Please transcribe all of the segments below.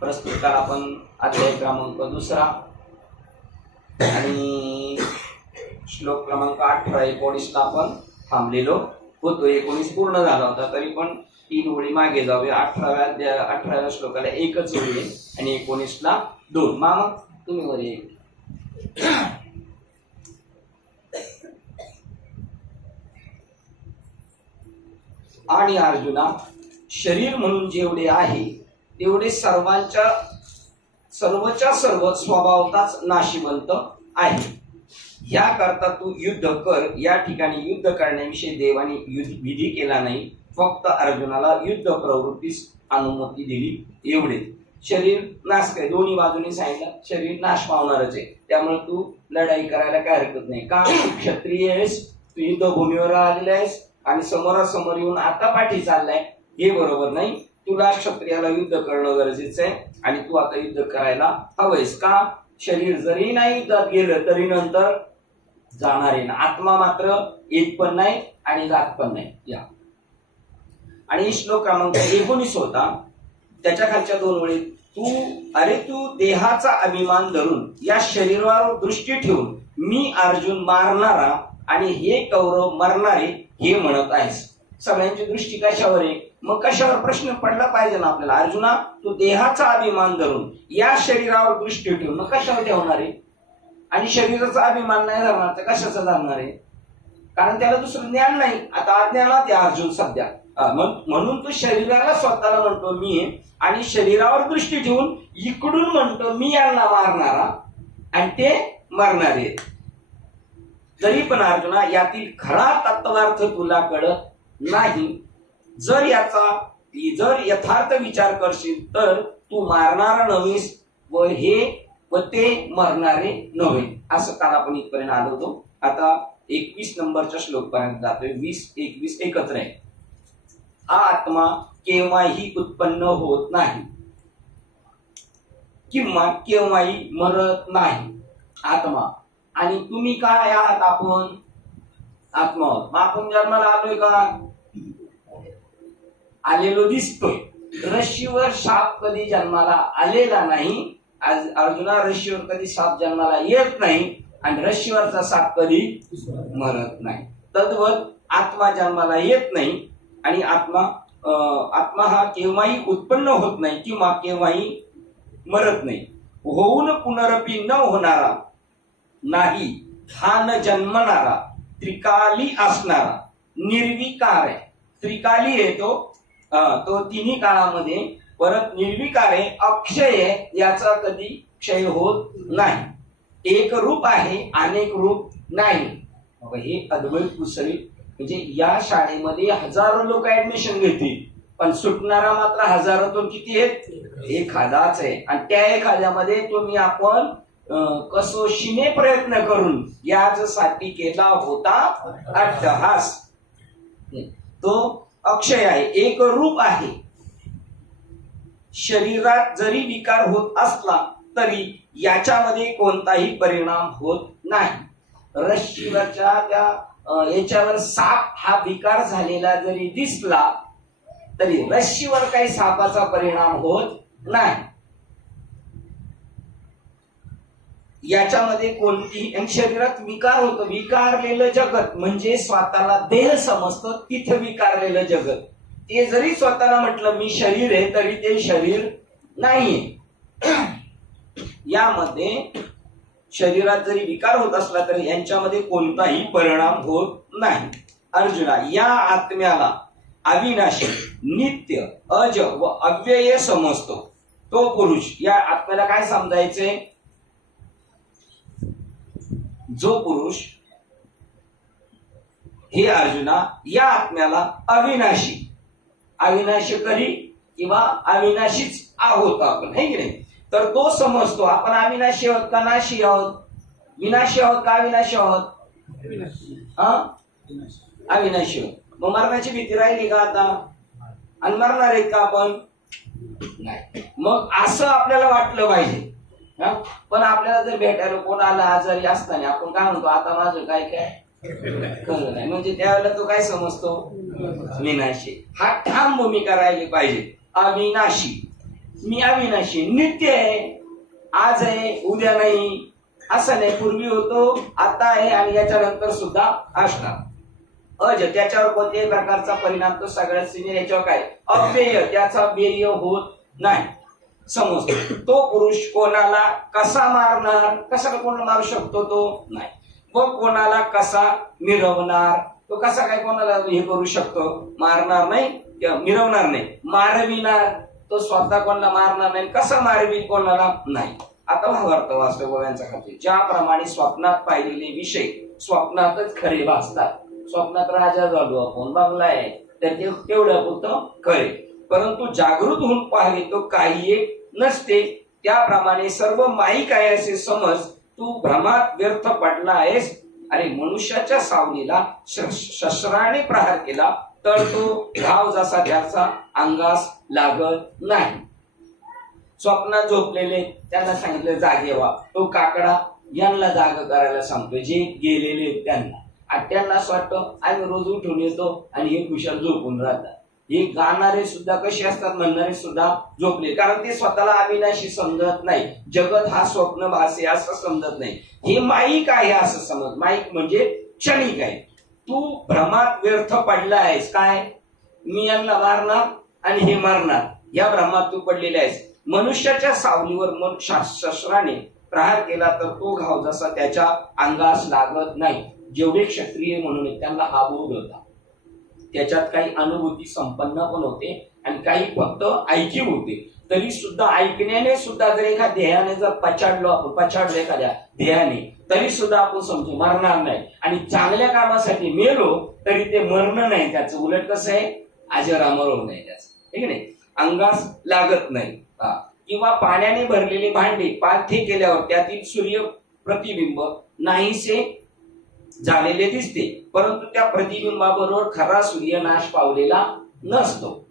प्रस्तुतकार आपण अध्याय क्रमांक 2 आणि श्लोक क्रमांक 18-19 ला आपण थांबलेलो होतो. 19 पूर्ण झाला होता, तरी पण 3 ओळी मागे जाऊया. 18व्या श्लोकाला एकच ओळी आहे आणि 19 ला 2. मामा तुम्ही वर एक. आणि अर्जुना, शरीर म्हणून जेवढे आहे तेवढे सर्वच्या सर्व स्वभावताच नाशिवंत आहे. याकरता तू युद्ध कर. या ठिकाणी युद्ध करण्याविषयी देवाने विधी केला नाही, फक्त अर्जुनाला युद्ध प्रवृत्तीस अनुमती दिली एवढे. शरीर नाश काय दोन्ही बाजूने सांगितलं, शरीर नाश पावणारच आहे, त्यामुळे तू लढाई करायला काय हरकत नाही. का क्षत्रिय आहेस, तू युद्धभूमीवर आलेला आहेस आणि समोरासमोर येऊन आता पाठी चाललाय, हे बरोबर नाही. तुला क्षत्रियाला युद्ध करणं गरजेचं आहे आणि तू आता युद्ध करायला हवंयस. का शरीर जरी नाही युद्धात गेलं तरी नंतर जाणार आहे ना. आत्मा मात्र येत पण नाही आणि जात पण नाही. या आणि श्लोक क्रमांक 19 होता, त्याच्या खालच्या 2 ओळी. तू देहाचा अभिमान धरून या शरीरावर दृष्टी ठेवून मी अर्जुन मारणारा आणि हे कौरव मरणारे हे म्हणत आहेस. सगळ्यांची दृष्टी कशावर आहे? मग कशावर प्रश्न पडला पाहिजे ना आपल्याला. अर्जुना, तू देहाचा अभिमान धरून या शरीरावर दृष्टी ठेवून मग कशावर ठेवणार आहे? आणि शरीराचा अभिमान नाही धरणार तर कशाचा धरणार आहे? कारण त्याला दुसरं ज्ञान नाही. आता अज्ञानात आहे अर्जुन सध्या. म्हणून तो शरीराला स्वतःला म्हणतो मी आहे आणि शरीरावर दृष्टी ठेवून इकडून म्हणतो मी यांना मारणारा आणि ते मरणारे. तरी पण अर्जुना, यातील खरा तत्वार्थ तुला कळत नाही. जर यथार्थ विचार करशील तर तू मारणारा नव्हेस व ते मरणारे नव्हे. असं काल आपण इथपर्यंत आलो होतो. आता 21 नंबरच्या श्लोक पर्यंत जातोय. 20-21 एकत्र आहे. हा आत्मा केव्हाही उत्पन्न होत नाही किंवा केव्हाही मरत नाही. आत्मा. आणि तुम्ही काय आहात? आपण आत्मा आहोत. मग आपण जन्माला आलोय का? आलेलो दिसतोय. रश्मीवर साप कधी जन्माला आलेला नाही. आज अर्जुना, रश्मीवर कधी साप जन्माला येत नाही आणि रश्मीवरचा साप कधी मरत नाही. तद्वत आत्मा जन्माला येत नाही आणि आत्मा हा केव्हाही उत्पन्न होत नाही किंवा केव्हाही मरत नाही. होऊन पुनरपी न होणारा नाही, हा न जन्मणारा, त्रिकाली असणारा, निर्विकार आहे. त्रिकाली आहे तो तिन्ही काळामध्ये, परत निर्विकार आहे, अक्षय आहे, याचा कधी क्षय होत नाही. एक रूप आहे, अनेक रूप नाही. हे अद्वैत कुसरी. म्हणजे या शाळेमध्ये हजारो लोक ऍडमिशन घेतील, पण सुटणारा मात्र हजारातून किती आहेत? 1000च आहे. आणि त्या 1000मध्ये तुम्ही आपण कसोशीने प्रयत्न करून यासाठी केला होता अट्टहास. तो अक्षय आहे, एक रूप आहे. शरीरात जरी विकार होत असला तरी याच्यामध्ये कोणताही परिणाम होत नाही. रश्मीवरच्या त्या याच्यावर साप हा विकार झालेला जरी दिसला तरी रश्मीवर काही सापाचा परिणाम होत नाही. याच्यामध्ये कोणतीही, आणि शरीरात विकार होतं, विकारलेलं जगत म्हणजे स्वतःला देह समजतं, तिथं विकारलेलं जगत. ते जरी स्वतःला म्हटलं मी शरीर आहे तरी ते शरीर नाहीये. यामध्ये शरीरात जरी विकार होत असला तरी यांच्यामध्ये कोणताही परिणाम होत नाही. अर्जुना, या आत्म्याला अविनाशी, नित्य, अज व अव्यय समजतो तो पुरुष. या आत्म्याला काय समजायचंय? जो पुरुष, हे अर्जुना, या आत्म्याला अविनाशी, अविनाशी करी किंवा अविनाशीच आहोत आपण, है की नाही? तर तो समजतो. आपण अविनाशी आहोत का नाशी आहोत? विनाशी आहोत का अविनाशी आहोत? अविनाशी आहोत. मग मरणाची भीती राहिली का आता? आणि मरणार आहेत का आपण? नाही. मग असं आपल्याला वाटलं पाहिजे. पण आपल्याला जर भेटायला कोण आला आजारी असताना आपण काय म्हणतो? आता माझं काय काय खरं नाही. म्हणजे त्यावेळेला तो काय समजतो? विनाशी. हा ठाम भूमिका राहिली पाहिजे. अविनाशी, मी अविनाशी, नित्य आहे, आज आहे उद्या नाही, असं नाही. पूर्वी होतो, आता आहे आणि याच्यानंतर सुद्धा असणार. अज, त्याच्यावर कोणत्याही प्रकारचा परिणाम तो सगळ्यात सिनियर. याच्यावर काय? अव्यय, त्याचा व्यय होत नाही. समजतो. तो पुरुष कोणाला कसा मारणार? कसा कोणाला मारू शकतो? तो नाही. व कोणाला कसा मिरवणार? तो कसा काय कोणाला हे करू शकतो? मारणार नाही किंवा मिरवणार नाही. मारविणार, तो स्वतः कोणाला मारणार नाही. कसं मारवी? कोणाला नाही. आता भावार्थ वास्तव्यांचा खाते. ज्याप्रमाणे स्वप्नात पाहिलेले विषय स्वप्नातच खरे भासतात. स्वप्नात राजा झालो आपण, बंगला आहे, तर ते तेवढ्या पुरतं खरे. परंतु जागृत होऊन पाहिले तो काही एक नसते. त्याप्रमाणे सर्व माईक आहे असे समज. तू भ्रमात व्यर्थ पडला आहेस. आणि मनुष्याच्या सावलीला शस्त्राने प्रहार केला तर तो घाव जसा त्याचा अंगास लागत नाही. स्वप्नात झोपलेले त्यांना सांगितलं जागे व्हा. तो काकडा यांना जाग करायला सांगतोय, जे गेलेले त्यांना. आणि त्यांना असं वाटतं आम्ही रोज उठून येतो आणि हे कुशाल झोपून राहतात. हे गाणारे सुद्धा कसे असतात? म्हणणारे सुद्धा झोपले. कारण ते स्वतःला अविनाशी समजत नाही. जगत हा स्वप्न भास आहे असं समजत नाही. हे माईक आहे असं समज. माईक म्हणजे क्षणिक आहे. तू भ्रमात व्यर्थ पडला आहेस. काय? मी यांना मारणार आणि हे मारणार, या भ्रमात तू पडलेला आहेस. मनुष्याच्या सावलीवर शस्त्राने प्रहार केला तर तो घाव जसा त्याच्या अंगास लागत नाही. जेवढे क्षत्रिय म्हणून त्यांना हा बोध होता. त्याच्यात काही अनुभूती संपन्न पण होते आणि काही फक्त ऐकीव होते. तरी सुद्धा ऐकण्याने सुद्धा जर एखाद्या ध्येयाने जर पछाडलो एखाद्या ध्येयाने, तरी सुद्धा आपण समजू मरणार नाही. आणि चांगल्या कामासाठी मेलो तरी ते मरण नाही. त्याचं उलट कसं आहे? अजरामर होऊ नाही त्याचं, ठीक नाही. अंगास लागत नाही. किंवा पाण्याने भरलेले भांडे पालथे केल्यावर त्यातील सूर्य प्रतिबिंब नाहीसे झालेले दिसते, परंतु त्या प्रतिबिंबाबरोबर खरा सूर्य नाश पावलेला नसतो.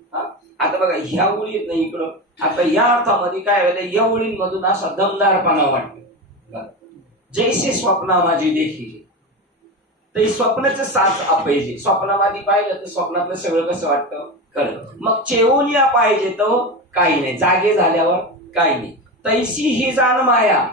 आता बघा ह्या ओळीत नाही इकडं. आता या अर्थामध्ये काय व्हायला? या ओळींमधून असा दमदारपणा वाटतो. जैसे स्वप्ना माझी देखील, तर स्वप्नाचं साथ पाहिजे. स्वप्नामध्ये पाहिलं तर स्वप्नातलं सगळं कसं वाटतं? खरं. मग चेवनिया पाहिजे तो काही नाही. जागे झाल्यावर काही नाही. तैसी ही जाण माया.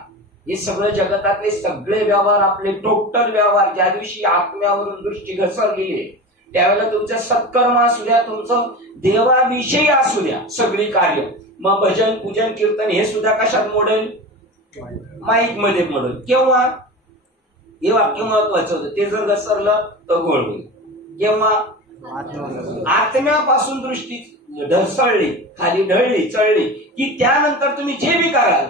हे सगळं जगतातले सगळे व्यवहार, आपले टोटल व्यवहार, ज्या दिवशी आत्म्यावरून दृष्टी घसरलेली आहे त्यावेळेला तुमचं सत्कर्म असू द्या, तुमचं देवाविषयी असू द्या, सगळी कार्य, मग भजन पूजन कीर्तन हे सुद्धा कशात मोडेल? माईक मध्ये मोडेल. केव्हा? हे वाक्य महत्वाचं होतं. ते जर घसरलं तर घोळ होईल. केव्हा? आत्म्यापासून दृष्टी ढसळली, खाली ढळली, चढली की त्यानंतर तुम्ही जे बी कराल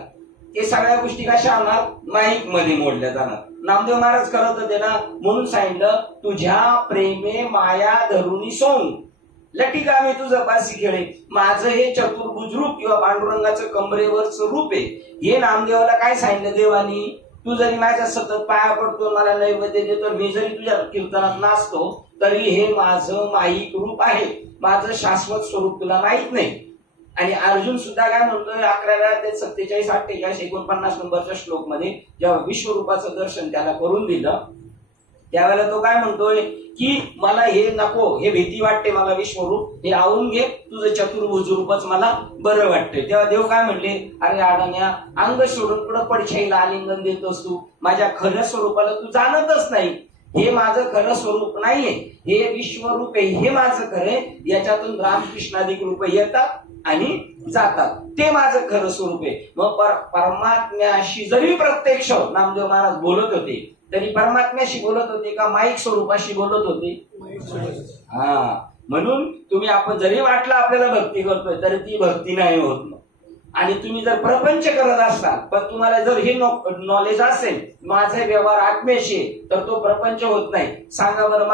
ते सगळ्या गोष्टी कशा होणार? माईक मध्ये मोडल्या जाणार. नामदेव महाराज करत होते ना, म्हणून सांगितलं तुझ्या प्रेमे माया धरुणी सोंग लटिका मी तुझं पासी खेळे. माझं हे चतुर्भुज रूप किंवा पांडुरंगाचं कमरेवरचं रूप आहे. हे नामदेवाला काय सांगितलं देवानी? तू जरी माझ्या सतत पाया पडतो, मला नैवेद्य देतो, मी जरी तुझ्या कीर्तनात नाचतो, तरी हे माझं माईक रूप आहे. माझं शाश्वत स्वरूप तुला माहित नाही. आणि अर्जुन सुद्धा काय म्हणतोय 11व्या 47, 48, 49 नंबरच्या श्लोक मध्ये, जेव्हा विश्वरूपाचं दर्शन त्याला करून दिलं त्यावेळेला तो काय म्हणतोय की मला हे नको, हे भीती वाटते मला विश्वरूप, हे आवून घे, तुझं चतुर्भुज रूपच मला बरं वाटतंय. तेव्हा देव काय म्हणले, अरे अडाण्या, अंग सोडून पुढं पडछाईला आलिंगन देतोस तू, माझ्या खऱ्या स्वरूपाला तू जाणतच नाही. हे माझं खरं स्वरूप नाहीये, हे विश्वरूप आहे, हे माझं खरं, याच्यातून रामकृष्णाधिक रूप येतात आणि जातात, ते माझं खरं स्वरूप आहे. मग परमात्म्याशी जरी प्रत्यक्ष नामदेव महाराज बोलत होते तरी परमात्म्याशी बोलत होते का माईक स्वरूपाशी बोलत होते? हा, म्हणून तुम्ही आपण जरी वाटलं आपल्याला भक्ती करतोय तरी ती भक्ती नाही होत. आणि तुम्ही जर प्रपंच करत असाल पण तुम्हाला जर हे नॉलेज असेल माझा व्यवहार आत्म्याशी, तर तो प्रपंच होत नाही. सांगा बरं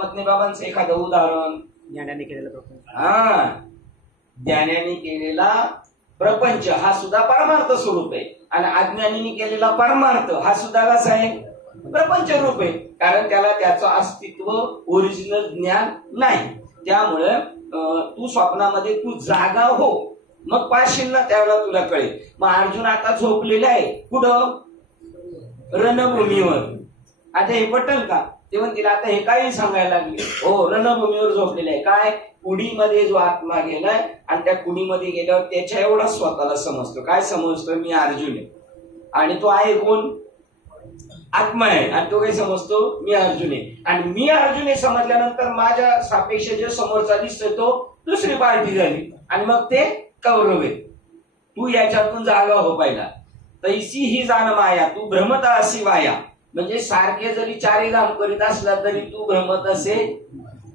मतने बाबांचं एखादं उदाहरण. ज्ञानाने केलेला प्रपंच. हा, ज्ञानाने केलेला प्रपंच हा सुद्धा परमार्थ स्वरूप आहे, आणि अज्ञानीने केलेला परमार्थ हा सुद्धा कसा आहे? प्रपंच रूप आहे. कारण त्याला त्याचं अस्तित्व ओरिजिनल ज्ञान नाही. त्यामुळे तू स्वप्नामध्ये तू जागा हो, मग पाशील ना, त्यावेळेला तुला कळेल. मग अर्जुन आता झोपलेला आहे कुठं? रणभूमीवर. आता हे पटेल का? ते म्हणतील आता हे काही सांगायला लागले. हो, रणभूमीवर झोपलेले आहे. काय? कुडीमध्ये जो आत्मा गेलाय आणि त्या कुडीमध्ये गेल्यावर त्याच्या एवढा स्वतःला समजतो. काय समजतो? मी अर्जुन आहे. आणि तो आहे कोण? आत्मा आहे. आणि तो काय समजतो? मी अर्जुन आहे. आणि मी अर्जुन आहे समजल्यानंतर माझ्या सापेक्ष जे समोरचा दिसतोय तो दुसरी पार्टी झाली, आणि मग ते कौरव आहे. तू याच्यातून जागा हो पहिला. तैसी ही जाण माया, तू भ्रमत असी वाया. म्हणजे सारखे जरी चारी धाम करीत असला तरी तू भ्रमत असे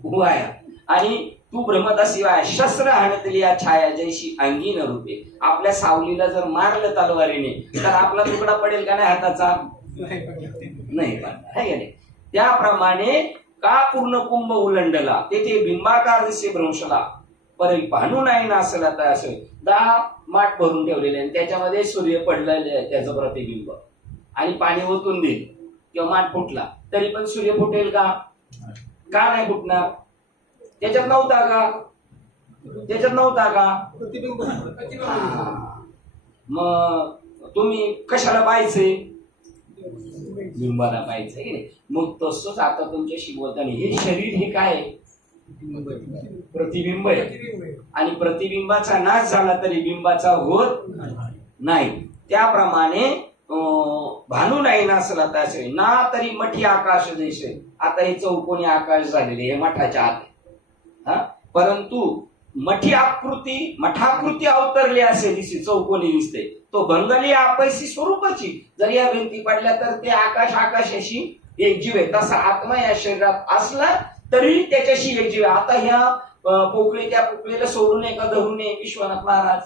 वाया. आणि तू भ्रमत असी वाया, शस्त्र हाणतली या छाया जैशी अंगीन रूपे. आपल्या सावलीला जर मारलं तलवारीने तर आपला तुकडा पडेल का नाही हाताचा? नाही पडणार, है नाही. त्याप्रमाणे का पूर्ण कुंभ उलंडला, तेथे बिंबाकार दिसे भ्रंशला, परी पाहणू नाही नासला. तर असं 10 माठ भरून ठेवलेले आणि त्याच्यामध्ये सूर्य पडलेले आहे त्याचं प्रतिबिंब, आणि पाणी ओतून देईल किंवा माठ फुटला तरी पण सूर्य फुटेल का? का नाही फुटणार? त्याच्यात नव्हता का? त्याच्यात नव्हता का? मग तुम्ही कशाला पाहायचे? बिंबाला पाहायचं की नाही. मग तसंच आता तुमच्याशी बोलताना हे शरीर हे काय आहे? प्रतिबिंब आहे. आणि प्रतिबिंबाचा नाश झाला तरी बिंबाचा होत नाही. त्याप्रमाणे भानू नाही नासला त्याचे ना तरी मठी आकाश जैसे. आता हे चौकोनी आकाश झालेले हे मठाच्या आत. परंतु मठाकृती अवतरली असे दिसे, चौकोनी दिसते. तो भंगली आपैसी स्वरूपाची. जर या भिंती पडल्या तर ते आकाशाशी एक जीव आहे. तसा आत्मा या शरीरात असला तरी त्याच्याशी एक जीव आहे. आता ह्या पोकळी त्या पोकळीला सोडून नये का धरून नये? विश्वनाथ महाराज,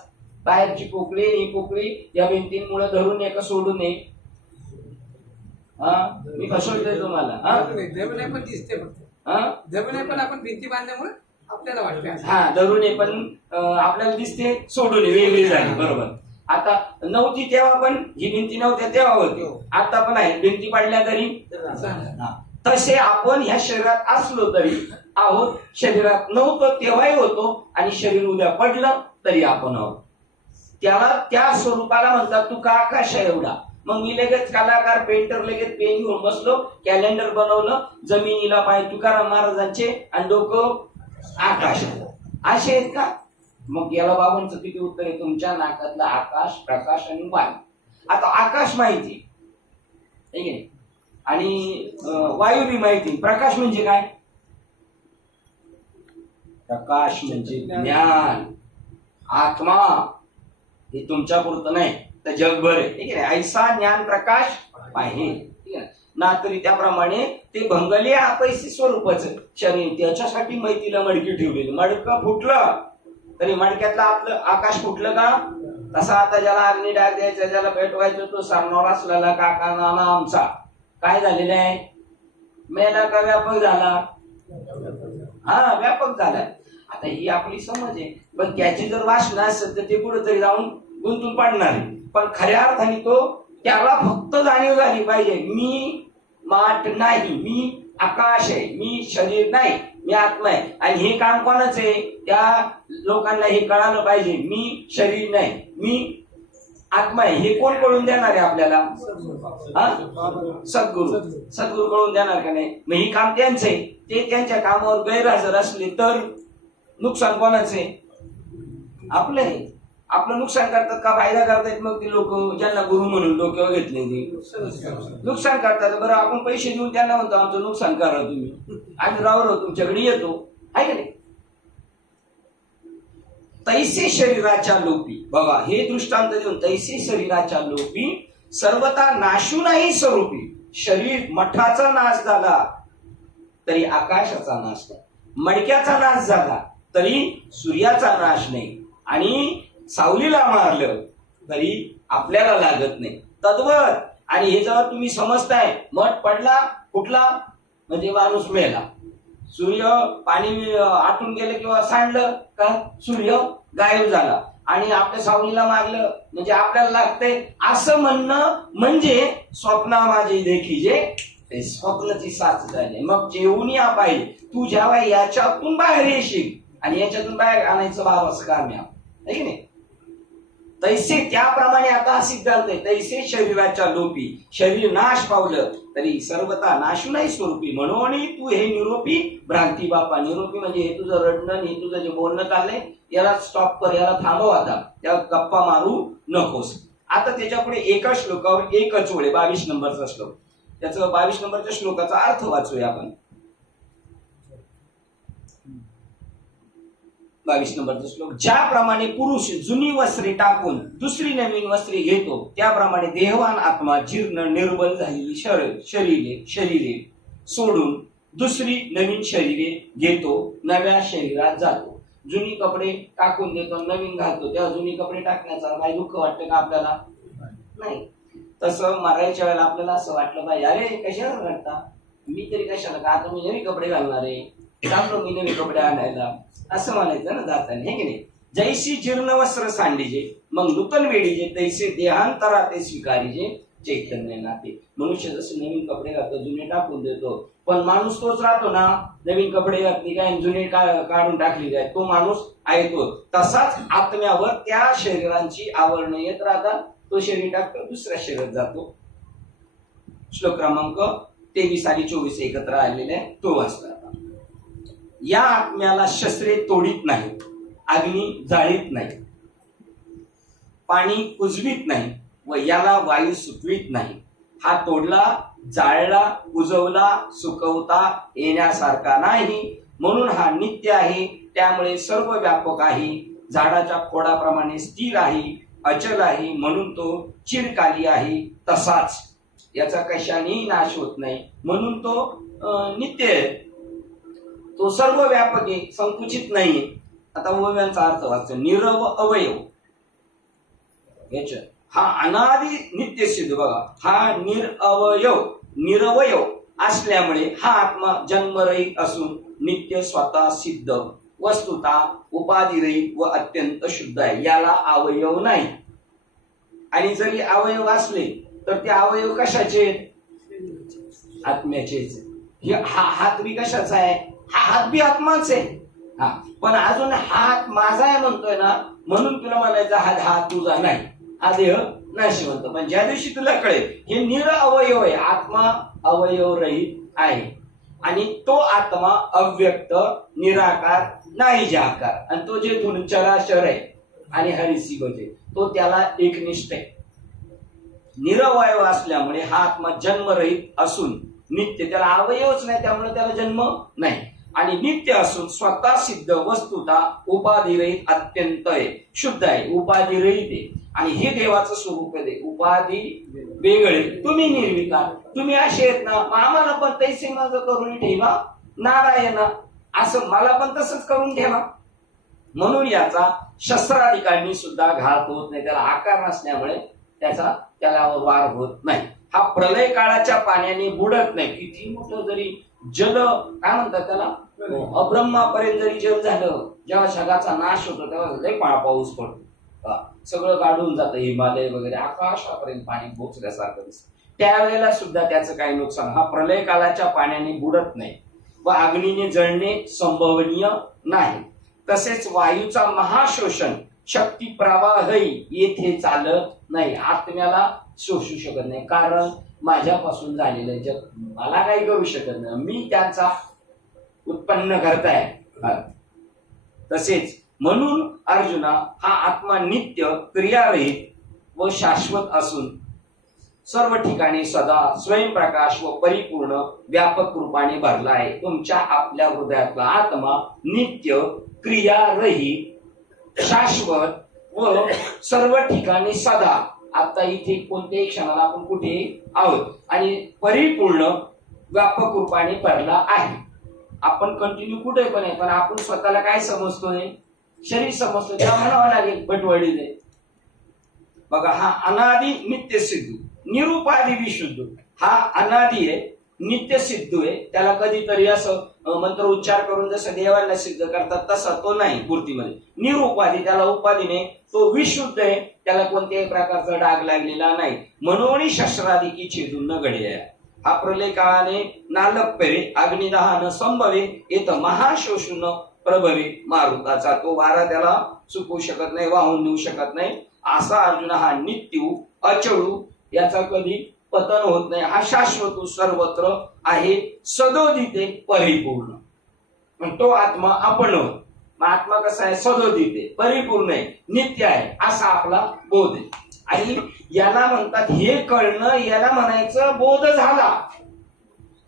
बाहेरची पोकळी ही पोकळी या भिंतींमुळे धरून नये का सोडू नये? मी फसवतोय तुम्हाला? पण दिसते पण आपण भिंती बांधल्यामुळे आपल्याला वाटते. हा, धरून पण आपल्याला दिसते, सोडून वेगळी झाली. बरोबर. आता नव्हती तेव्हा पण, ही भिंती नव्हत्या तेव्हा होती, आता पण आहे. भिंती पडल्या तरी तसे आपण ह्या शरीरात असलो तरी आहोत, शरीरात नव्हतो तेव्हाही होतो, आणि शरीर उद्या पडलं तरी आपण आहोत. त्याला त्या स्वरूपाला म्हणतात तू का आकाश आहे एवढा. मग मी लगेच कलाकार पेंटर लगेच पेन घेऊन बसलो, कॅलेंडर बनवलं, जमिनीला पाय तुकाराम महाराजांचे आणि डोकं आकाश. असे आहेत का? मग याला बाबांचं किती उत्तर आहे? तुमच्या नाकातला आकाश, प्रकाश आणि वायू. आता आकाश माहिती आहे की नाही, आणि वायू बी माहिती. प्रकाश म्हणजे काय? प्रकाश म्हणजे ज्ञान, आत्मा. हे तुमच्या पुरतं नाही तर जगभर आहे, ठीक आहे. ऐसा ज्ञान प्रकाश आहे, ठीक आहे ना. तरी त्याप्रमाणे ते भंगले आपैसी स्वरूपच शरीर. त्याच्यासाठी मैतीला मडकी ठेवलेली. मडकं फुटलं तरी मडक्यातलं आपलं आकाश फुटलं का? तसा आता ज्याला अग्नी डाग द्यायचा, ज्याला पेटवायचं, तो सामनावर असलेला काका नाना आमचा काय झालेला आहे? मेला का व्यापक झाला? हा, व्यापक झाला. आता ही आपली समज आहे, पण त्याची जर वासना असेल तर ते कुठेतरी जाऊन गुंतून पडणार आहे. पण खऱ्या अर्थाने तो त्याला फक्त जाणीव झाली पाहिजे, मी माठ नाही, मी आकाश आहे, मी शरीर नाही, मी आत्मा आहे. आणि हे काम कोणाचं आहे? त्या लोकांना हे कळालं पाहिजे, मी शरीर नाही, मी आत्मा आहे हे कोण कळून देणार आहे आपल्याला? हा? सद्गुरू. सद्गुरू कळून देणार का नाही? मग ही काम त्यांचं आहे, ते त्यांच्या कामावर गैरहजर असले तर नुकसान कोणाचं आहे? आपलं आहे. आपलं नुकसान करतात का फायदा करतायत? मग ते लोक ज्यांना गुरु म्हणून डोक्यावर घेतले ते नुकसान करतात. बरं आपण पैसे देऊन त्यांना म्हणतो आमचं नुकसान करा तुम्ही, आम्ही राहू तुमच्याकडे येतो, आहे का नाही? तैसे शरीराच्या लोपी, बघा हे दृष्टांत देऊन, तैसे शरीराच्या लोपी सर्वता नाशूनही स्वरूपी. शरीर मठाचा नाश झाला तरी आकाशाचा नाश नाही, मडक्याचा नाश झाला तरी सूर्याचा नाश नाही, आणि सावलीला मारलं तरी आपल्याला लागत नाही. तद्वत. आणि हे जेव्हा तुम्ही समजताय, मठ पडला कुठला म्हणजे माणूस मेला, सूर्य पाणी आटून गेलं किंवा सांडलं का सूर्य गायब झाला, आणि आपल्या सावलीला मारलं म्हणजे आपल्याला लागतंय असं म्हणणं म्हणजे स्वप्ना माझे देखीजे ते स्वप्नाची साथ झाली. मग जेवून या पाहिजे तू, जेव्हा याच्यातून बाहेर येशील, आणि याच्यातून बाहेर आणायचं बाबाचं काम आहे की नाही? तैसे त्याप्रमाणे आता सिद्धांत आहे, तैसे शरीराच्या लोपी, शरीर नाश पावलं तरी सर्वता नाशूनही स्वरूपी. म्हणून तू हे निरोपी भ्रांती बापा. निरोपी म्हणजे हे तुझं रडणं, हे तुझं जे बोलणं चाललंय याला स्टॉप कर, याला थांबव आता, त्या गप्पा मारू नकोस. आता त्याच्यापुढे एका श्लोकावर एकच ओळ आहे, 22 नंबरचा श्लोक. त्याचं 22 नंबरच्या श्लोकाचा अर्थ वाचूया आपण. 22 नंबरचा श्लोक. ज्याप्रमाणे पुरुष जुनी वस्त्रे टाकून दुसरी नवीन वस्त्रे घेतो, त्याप्रमाणे देहवान आत्मा जीर्ण निर्बल झालेली शरीरे सोडून दुसरी नवीन शरीरे घेतो, नव्या शरीरात जातो. जुनी कपडे टाकून देतो, नवीन घालतो, तेव्हा जुनी कपडे टाकण्याचा काही दुःख वाटतं का आपल्याला? नाही. तसं मारायच्या वेळेला आपल्याला असं वाटलं पाहिजे, अरे कशाला रडता, मी तरी कशाला का, आता मी नवी कपडे घालणार आहे, चाललो मी नवी कपडे आणायला, असं म्हणायचं ना जाताना, हे की नाही? जैसी जीर्ण वस्त्र सांडीजे मग नूतन वेळीजे, तैसे देहांतरा ते स्वीकारीजे चैतन्य नाते. मनुष्य जसं नवीन कपडे घालतो, जुने टाकून देतो, पण माणूस तोच राहतो ना. नवीन कपडे घातली काय, जुने काढून टाकली काय, तो माणूस आहे तो. तसाच आत्म्यावर त्या शरीरांची आवरण येत राहतात, तो शरीर टाकतो, दुसऱ्या शरीरात जातो. श्लोक क्रमांक 23 आणि 24 एकत्र आलेले तो वाचला. या आत्म्याला शस्त्रे तोडीत नाही, अग्नी जाळीत नाही, पाणी कुजवीत नाही, व याला वायू सुटवीत नाही. हा तोडला, जाळला, कुजवला, सुकवता येण्यासारखा नाही, म्हणून हा नित्य आहे, त्यामुळे सर्व व्यापक आहे, झाडाच्या खोडाप्रमाणे स्थिर आहे, अचल आहे, म्हणून तो चिरकाली आहे. तसाच याचा कशानेही नाश होत नाही, म्हणून तो नित्य आहे, तो सर्व व्यापक आहे, संकुचित नाहीये. आता अवयवांचा अर्थ वाचतो. निरव अवयव, हा अनादि नित्य सिद्ध. बघा, हा निरवयव असल्यामुळे हा आत्मा जन्मरहित असून नित्य स्वतः सिद्ध, वस्तुता उपाधिरहित व अत्यंत शुद्ध आहे. याला अवयव नाही, आणि जरी अवयव असले तर ते अवयव कशाचे? आत्म्याचेच. हा हात बी कशाचा आहे? हा हात बी आत्माच आहे. हा, पण अजून हात माझा आहे म्हणतोय ना, म्हणून तुला म्हणायचा हा तुझा नाही, हा देह नाशिवंत. पण ज्या दिवशी तुला कळेल हे निर अवयव आहे, आत्मा अवयव रहित आहे, आणि तो आत्मा अव्यक्त निराकार नाही जे आकार, आणि तो जे चराचर आहे आणि हरिसी गोजे तो त्याला एकनिष्ठ आहे. निरवयव असल्यामुळे हा आत्मा जन्मरहित असून नित्य, त्याला अवयवच नाही, त्यामुळे त्याला जन्म नाही, आणि नित्य असून स्वतः सिद्ध, वस्तुता उपाधिरहित अत्यंत आहे, शुद्ध आहे, उपाधिरहित आहे. आणि हे देवाचं स्वरूप आहे. उपाधी वेगळे, तुम्ही निर्विकार, तुम्ही असे आहेत ना, आम्हाला पण तैसे माझं करून ठेवा नारायण, असं मला पण तसंच करून ठेवा. म्हणून याचा शस्त्राधिकांनी सुद्धा घात होत नाही, त्याला आकार नसल्यामुळे त्याला वार होत नाही. हा प्रलय काळाच्या पाण्याने बुडत नाही. किती मोठं जरी जल, काय म्हणतात त्याला, अब्रह्मापर्यंत जरी जल झालं, जेव्हा जगाचा नाश होतो तेव्हा लय पाऊस पडतो, सगळं गाडून जातं, हिमालय वगैरे आकाशापर्यंत पाणी पोचल्यासारखं दिसतं, त्यावेळेला सुद्धा त्याचं काही नुकसान, हा प्रलय काळाच्या पाण्याने बुडत नाही व अग्नीने जळणे संभवनीय नाही. तसेच वायूचा महाशोषण शक्ती प्रवाहही येथे चालत नाही. आत्म्याला शोषू शकत नाही, कारण माझ्यापासून झालेलं जग मला काही करू शकत नाही. मी त्यांचा उत्पन्न करताय. तसेच म्हणून अर्जुना, हा आत्मा नित्य, क्रियारहित व शाश्वत असून सर्व ठिकाणी सदा स्वयंप्रकाश व परिपूर्ण व्यापक रूपाने भरला आहे. तुमच्या आपल्या हृदयातला आत्मा नित्य, क्रियारहित, शाश्वत व सर्व ठिकाणी सदा, आता इथे कोणत्याही क्षणाला आपण कुठे आहोत, आणि परिपूर्ण व्यापक रूपाने भरला आहे. आपण कंटिन्यू कुठे पण आहे, पण आपण स्वतःला काय समजतोय? शरीर समजतो. त्या म्हणावं लागेल भटवडीने. बघा, हा अनादि नित्य सिद्ध निरुपाधी विशुद्ध, हा अनादि आहे, नित्य सिद्ध आहे. त्याला कधीतरी असं मंत्र उच्चार करून जसं देवाला सिद्ध करतात तसा तो नाही मूर्तीमध्ये. निरुपाधी, त्याला उपाधी नाही. तो विशुद्ध आहे, त्याला कोणत्याही प्रकारचा डाग लागलेला नाही. म्हणून शस्त्राधिकी छेदून न घडे. हा प्रलय काळाने नालपेरे अग्निदहान संभवे येत महाशोषून प्रभवे मारुताचा. तो वारा त्याला चुकवू शकत नाही, वाहून नेऊ शकत नाही. असा अर्जुन हा नित्यू, अचळू, याचा कधी पतन होत नाही. हा शाश्वत, सर्वत्र आहे, सदोदिते, परिपूर्ण. तो आत्मा आपण. आत्मा कसा आहे? सदोदिते, परिपूर्ण आहे, नित्य आहे, असा आपला बोध आहे. आणि याला म्हणतात, हे कळणं, याला म्हणायचं बोध झाला.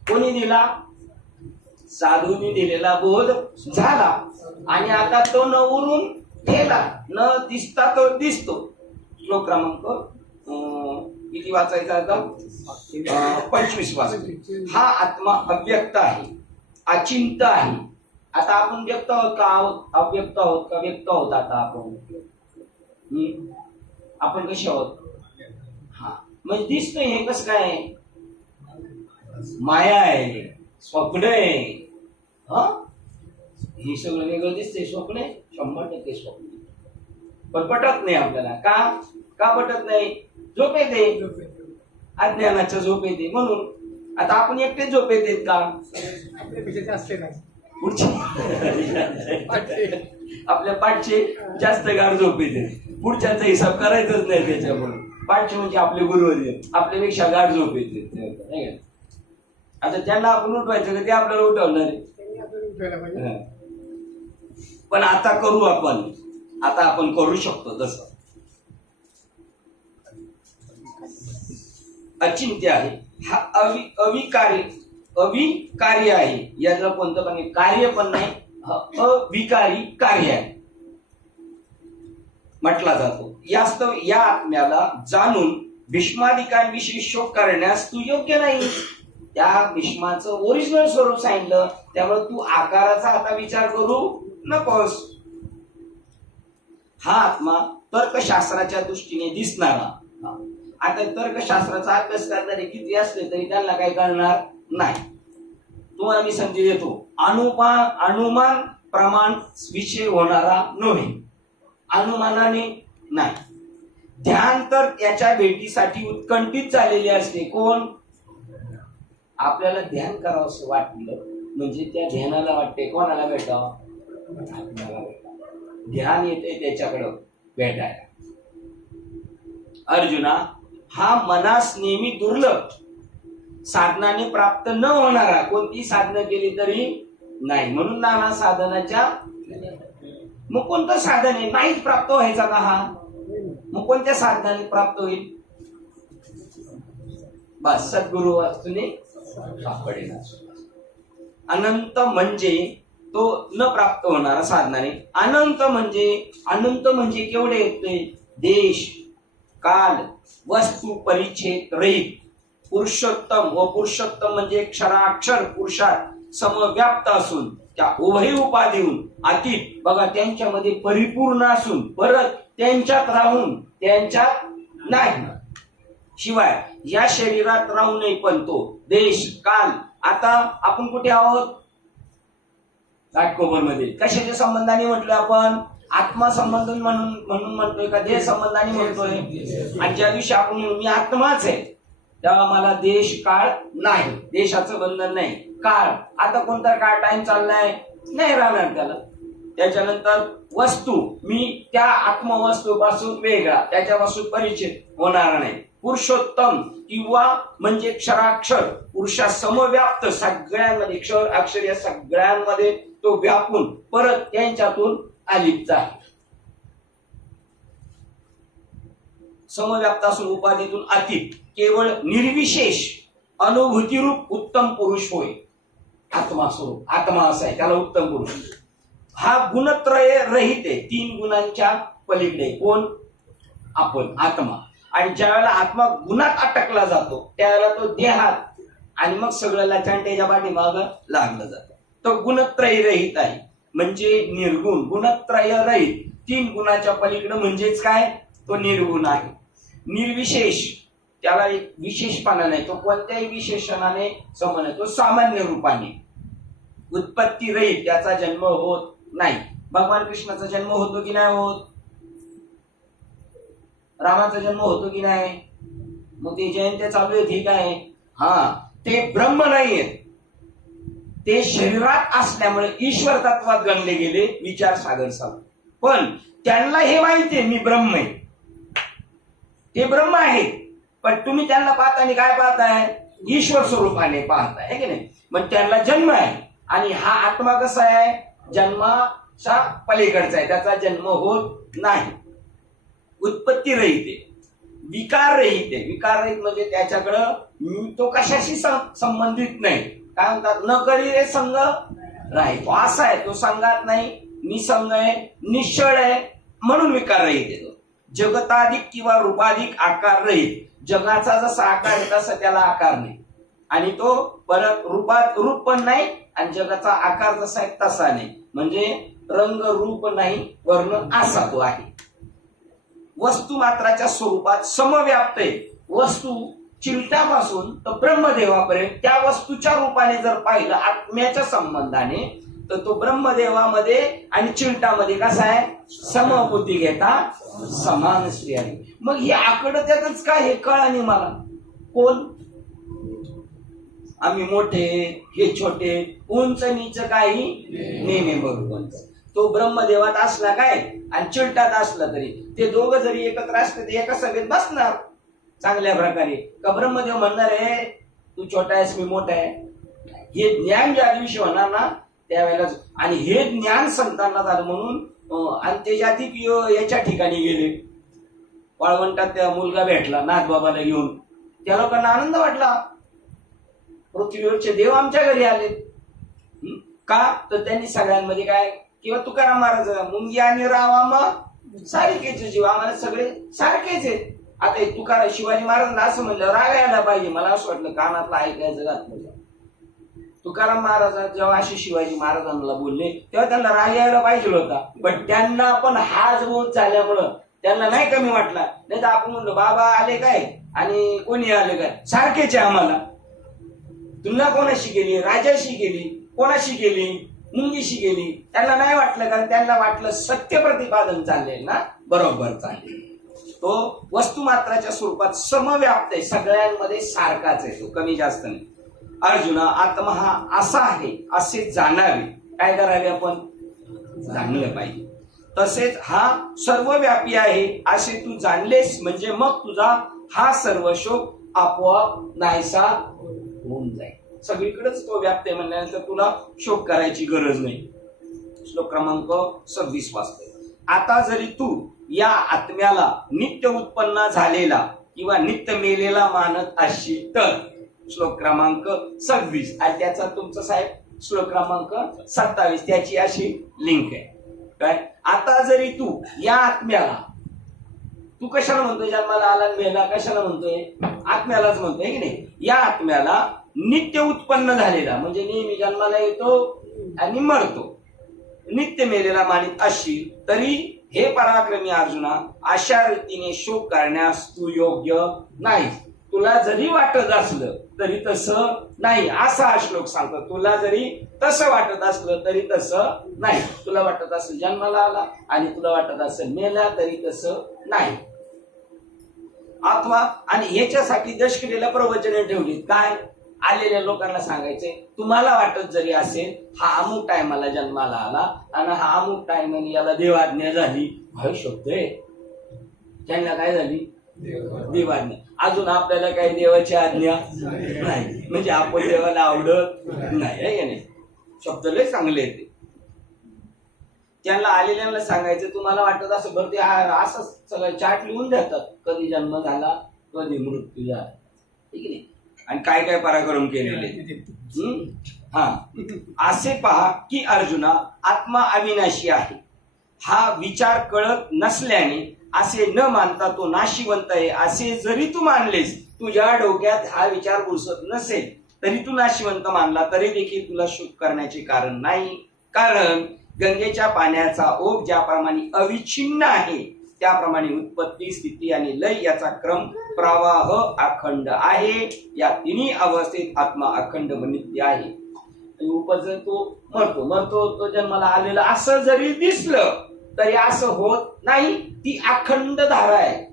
कोणी दिला? साधूंनी दिलेला बोध झाला. आणि आता तो न उरून गेला, न दिसता तो दिसतो. श्लोक क्रमांक किती वाचायचा आता? 25 वाचायचा. हा आत्मा अव्यक्त आहे, अचिंत्य आहे. आता आपण व्यक्त आहोत का अव्यक्त आहोत का? व्यक्त आहोत. आता आपण कसे आहोत? हा, म्हणजे दिसतोय. हे कसं काय? माया आहे, स्वप्न आहे. हे सगळं वेगळं दिसतंय. स्वप्न आहे, 100% स्वप्न. पण पटत नाही आपल्याला. का पटत नाही? झोप येते, अज्ञानाच्या झोप येते. म्हणून आता आपण एकटे झोप येते का? आपल्या पाठचे जास्त गाढ झोप येते. पुढच्याचा हिसाब करायचाच नाही त्याच्यामुळे. पाठचे म्हणजे आपले गुरुवारी, आपल्यापेक्षा गाढ झोप येते. आता त्यांना आपण उठवायचं का? ते आपल्याला उठवणार आहे. पण आता करू आपण. आता आपण करू शकतो तसं. अचिंत्य आहे, हा अविकारी आहे. याचं कोणतं पण कार्य पण नाही, अविकारी कार्य आहे म्हटला जातो. यास्तव या आत्म्याला जाणून भीष्मादिकांविषयी शोक करण्यास तू योग्य नाही. त्या भीष्माचं ओरिजिनल स्वरूप सांगितलं, त्यामुळे तू आकाराचा आता विचार करू नकोस. हा आत्मा तर्कशास्त्राच्या दृष्टीने दिसणारा. आता तर्कशास्त्राचा अभ्यास करणारे किती असले तरी त्यांना काही कळणार नाही. तुम्हाला मी संधी देतो, अनुमान प्रमाण विषय होणारा नव्हे, अनुमानाने नाही. ध्यान तर त्याच्या भेटीसाठी उत्कंठित झालेले असते. कोण? आपल्याला ध्यान करावं असं वाटलं म्हणजे त्या ध्यानाला वाटते कोणाला भेटावं? आपल्याला भेटावं. ध्यान येते त्याच्याकडं भेटायला. अर्जुना, हा मनास नेहमी दुर्लभ, साधनाने प्राप्त न होणारा, कोणती साधनं केली तरी नाही. म्हणून नाना साधनाच्या. मग कोणतं साधन आहे? नाहीच प्राप्त व्हायचा का हा? मग कोणत्या साधनाने प्राप्त होईल? बस सद्गुरु वास्तूने सापडेल. अनंत म्हणजे तो न प्राप्त होणारा साधनाने. अनंत म्हणजे केवढे येते? देश, काल, वस्तू, परिच्छेद रहित, पुरुषोत्तम. व पुरुषोत्तम म्हणजे क्षराक्षर पुरुषात समव्याप्त असून त्या उभय उपाधीहून अतीत. बघा, त्यांच्यामध्ये परिपूर्ण असून परत त्यांच्यात राहून त्यांच्यात नाही. शिवाय या शरीरात राहूनही पण तो देश, काल. आता आपण कुठे आहोत? घाटकोपर मध्ये. कशाच्या संबंधाने म्हटलं आपण? आत्मा संबंध म्हणून म्हणतोय का देह संबंधाने म्हणतोय? आणि ज्या दिवशी आपण मी आत्माच आहे तेव्हा मला देश काळ नाही, देशाचं बंधन नाही. काळ, आता कोणता काळ टाइम चाललाय? नाही राहणार त्याला. त्याच्यानंतर वस्तू, मी त्या आत्मवस्तूपासून वेगळा, त्याच्यापासून परिचित होणार नाही. पुरुषोत्तम किंवा म्हणजे क्षराक्षर, पुरुषा समव्याप्त, सगळ्यांमध्ये क्षर अक्षर या सगळ्यांमध्ये तो व्यापून परत त्यांच्यातून अलिप्त आहे. समव्याप्त असून उपाधीतून अतीत, केवळ निर्विशेष अनुभूतीरूप उत्तम पुरुष होय. आत्मा स्वरूप, आत्मा असा आहे, त्याला उत्तम पुरुष. हा गुणत्रय रहित आहे, 3 गुणांच्या पलीकडे. कोण? आपण, आत्मा. आणि ज्या वेळेला आत्मा गुणात अटकला जातो त्यावेळेला तो देहात आणि मग सगळं लचांटेच्या पाठीमाग लागलं जातं. तो गुणत्रय रहित आहे, म्हणजे निर्गुण. गुणत्रय रहित, 3 गुणाच्या पलीकडे म्हणजेच काय? तो निर्गुण आहे. निर्विशेष, त्याला एक विशेषपणा नाही, तो कोणत्याही विशेषणाने समान आहे, तो सामान्य रूपाने. उत्पत्ती रहित, त्याचा जन्म होत नाही. भगवान कृष्णाचा जन्म होतो की नाही होत? रामाचा जन्म होतो की नाही? मग ते जयंत्या चालू आहे, ठीक आहे. हा, ते ब्रह्म नाहीये, ते शरीरात असल्यामुळे ईश्वर तत्वात गणले गेले विचार सागर साहेब. पण त्यांना हे माहितीये मी ब्रह्म आहे, ते ब्रह्म आहे. पण तुम्ही त्यांना पाहताना काय पाहताय? ईश्वर स्वरूपाने पाहताय, है की नाही? मग त्यांना जन्म आहे. आणि हा आत्मा कसा आहे? जन्माच्या पलीकडचा आहे, त्याचा जन्म होत नाही. उत्पत्ती रहित आहे, विकार रहित आहे. विकार रहित म्हणजे त्याच्याकडं तो कशाशी संबंधित नाही. काय म्हणतात? न करी रे संग राही, तो असा आहे, तो संघात नाही, निसंग आहे, निश्चळ आहे, म्हणून विकार रहित आहे. जगताधिक किंवा रूपाधिक आकार रहित, जगाचा जसा आकार आहे तसा त्याला आकार नाही, आणि तो परत रूपात रूप पण नाही, आणि जगाचा आकार जसा आहे तसा नाही, म्हणजे रंग रूप नाही, वर्ण असा तो आहे. वस्तू मात्राच्या स्वरूपात समव्याप्त आहे. वस्तू चिलटापासून तर ब्रह्मदेवापर्यंत त्या वस्तूच्या रूपाने जर पाहिलं आत्म्याच्या संबंधाने, तर तो ब्रह्मदेवामध्ये आणि चिलटामध्ये कसा आहे? समबुद्धी घेता समान श्री आहे. मग हे आकडं त्यातच काय हे कळाने मला. कोण? आम्ही मोठे, हे छोटे, उंच नीच काही नेणे बरोबर. तो ब्रह्मदेवात असला काय आणि चिलटात असला तरी ते दोघं जरी एकत्र असले तर एका सभेत बसणार चांगल्या प्रकारे. का ब्रह्मदेव म्हणणार आहे तू छोटा आहेस मी मोठा आहे? हे ज्ञान ज्या दिवशी होणार ना त्यावेळेला, आणि हे ज्ञान संतांना झालं म्हणून अंत्यजातिक याच्या ठिकाणी गेले. वाळवंटात त्या मुलगा भेटला नाथबाबाला घेऊन, त्या लोकांना आनंद वाटला. पृथ्वीवरचे देव आमच्या घरी आले. का? तर त्यांनी सगळ्यांमध्ये काय, किंवा तुकाराम महाराज, मुंगी आणि रावा मग सारखेच जीव, आम्हाला सगळे सारखेच आहेत. आता तुकाराम शिवाजी महाराजांना असं म्हणलं राग यायला पाहिजे. मला असं वाटलं कानातला ऐकायचं घातलं. तुकाराम महाराज जेव्हा असे शिवाजी महाराजांना बोलले तेव्हा त्यांना राग यायला पाहिजे होता, पण त्यांना पण हाच बोध झाल्यामुळं त्यांना नाही कमी वाटला. नाही तर आपण म्हणलो बाबा आले काय आणि कोणी आले काय, सारखेच आहे आम्हाला. तुलना कोणाशी केली? राजाशी केली. कोणाशी केली? मुंगीशी गेली. त्यांना नाही वाटलं, कारण त्यांना वाटलं सत्य प्रतिपादन चाललंय ना, बरोबर चालले. तो वस्तुमात्राच्या स्वरूपात समव्याप्त आहे, सगळ्यांमध्ये सारखाच आहे, तो कमी जास्त नाही. अर्जुना, आत्मा हा असा आहे असे जाणावे. काय करावे आपण? जाणलं पाहिजे. तसेच हा सर्वव्यापी आहे असे तू जाणलेस म्हणजे मग तुझा हा सर्व शोक आपोआप नाहीसा होऊन जाईल. सगळीकडेच तो व्याप्त आहे म्हणल्यानंतर तुला शोक करायची गरज नाही. श्लोक क्रमांक 26 वाचतोय. आता जरी तू या आत्म्याला नित्य उत्पन्न झालेला किंवा नित्य मेलेला मानत असशील तर, श्लोक क्रमांक 26 आणि त्याचा तुमचा साहेब श्लोक क्रमांक 27 त्याची अशी लिंक आहे. काय? आता जरी तू या आत्म्याला, तू कशाला म्हणतोय जन्माला आला मेला, कशाला म्हणतोय? आत्म्यालाच म्हणतोय की नाही. या आत्म्याला नित्य उत्पन्न झालेला म्हणजे नेहमी जन्माला येतो आणि मरतो, नित्य मेलेला मानित असशील तरी हे पराक्रमी अर्जुना, अशा रीतीने शोक करण्यास तू योग्य नाही. तुला जरी वाटत असलं तरी तसं नाही, असा हा श्लोक सांगतो. तुला जरी तसं वाटत असलं तरी तसं नाही. तुला वाटत असेल जन्माला आला आणि तुला वाटत असेल मेला तरी तसं नाही. आत्मा आणि ह्याच्यासाठी दशकिलेला प्रवचने ठेवली. काय? आलेल्या लोकांना सांगायचंय तुम्हाला वाटत जरी असेल हा अमुक टायमाला जन्माला आला आणि हा अमुक टायमाने याला देवाज्ञा झाली, हा शब्द आहे त्यांना काय झाली देवाज्ञा. अजून आपल्याला काही देवाची आज्ञा नाही, म्हणजे आपण देवाला आवडत नाही आहे का नाही. शब्द लय चांगले येते. त्यांना आलेल्यांना सांगायचं तुम्हाला वाटत असं बरं ते असं सगळं चार्ट लिहून देतात, कधी जन्म झाला कधी मृत्यू झाला, ठीक आहे, आणि काय काय पराक्रम केलेले. हा असे पहा की अर्जुना आत्मा अविनाशी आहे हा विचार कळत नसल्याने असे न मानता तो नाशिवंत आहे असे जरी तू मानलेस, तुझ्या डोक्यात हा विचार घुसत नसेल तरी तू नाशिवंत मानला तरी देखील तुला शोक करण्याचे कारण नाही. कारण गंगेच्या पाण्याचा ओघ ज्याप्रमाणे अविच्छिन्न आहे त्याप्रमाणे उत्पत्ती स्थिती आणि लय याचा क्रम प्रवाह अखंड आहे. या तिन्ही अवस्थेत आत्मा अखंड नित्य आहे. उपजन तो मरतो तो जन्माला आलेला असं जरी दिसलं तरी असं होत नाही, ती अखंड धारा आहे.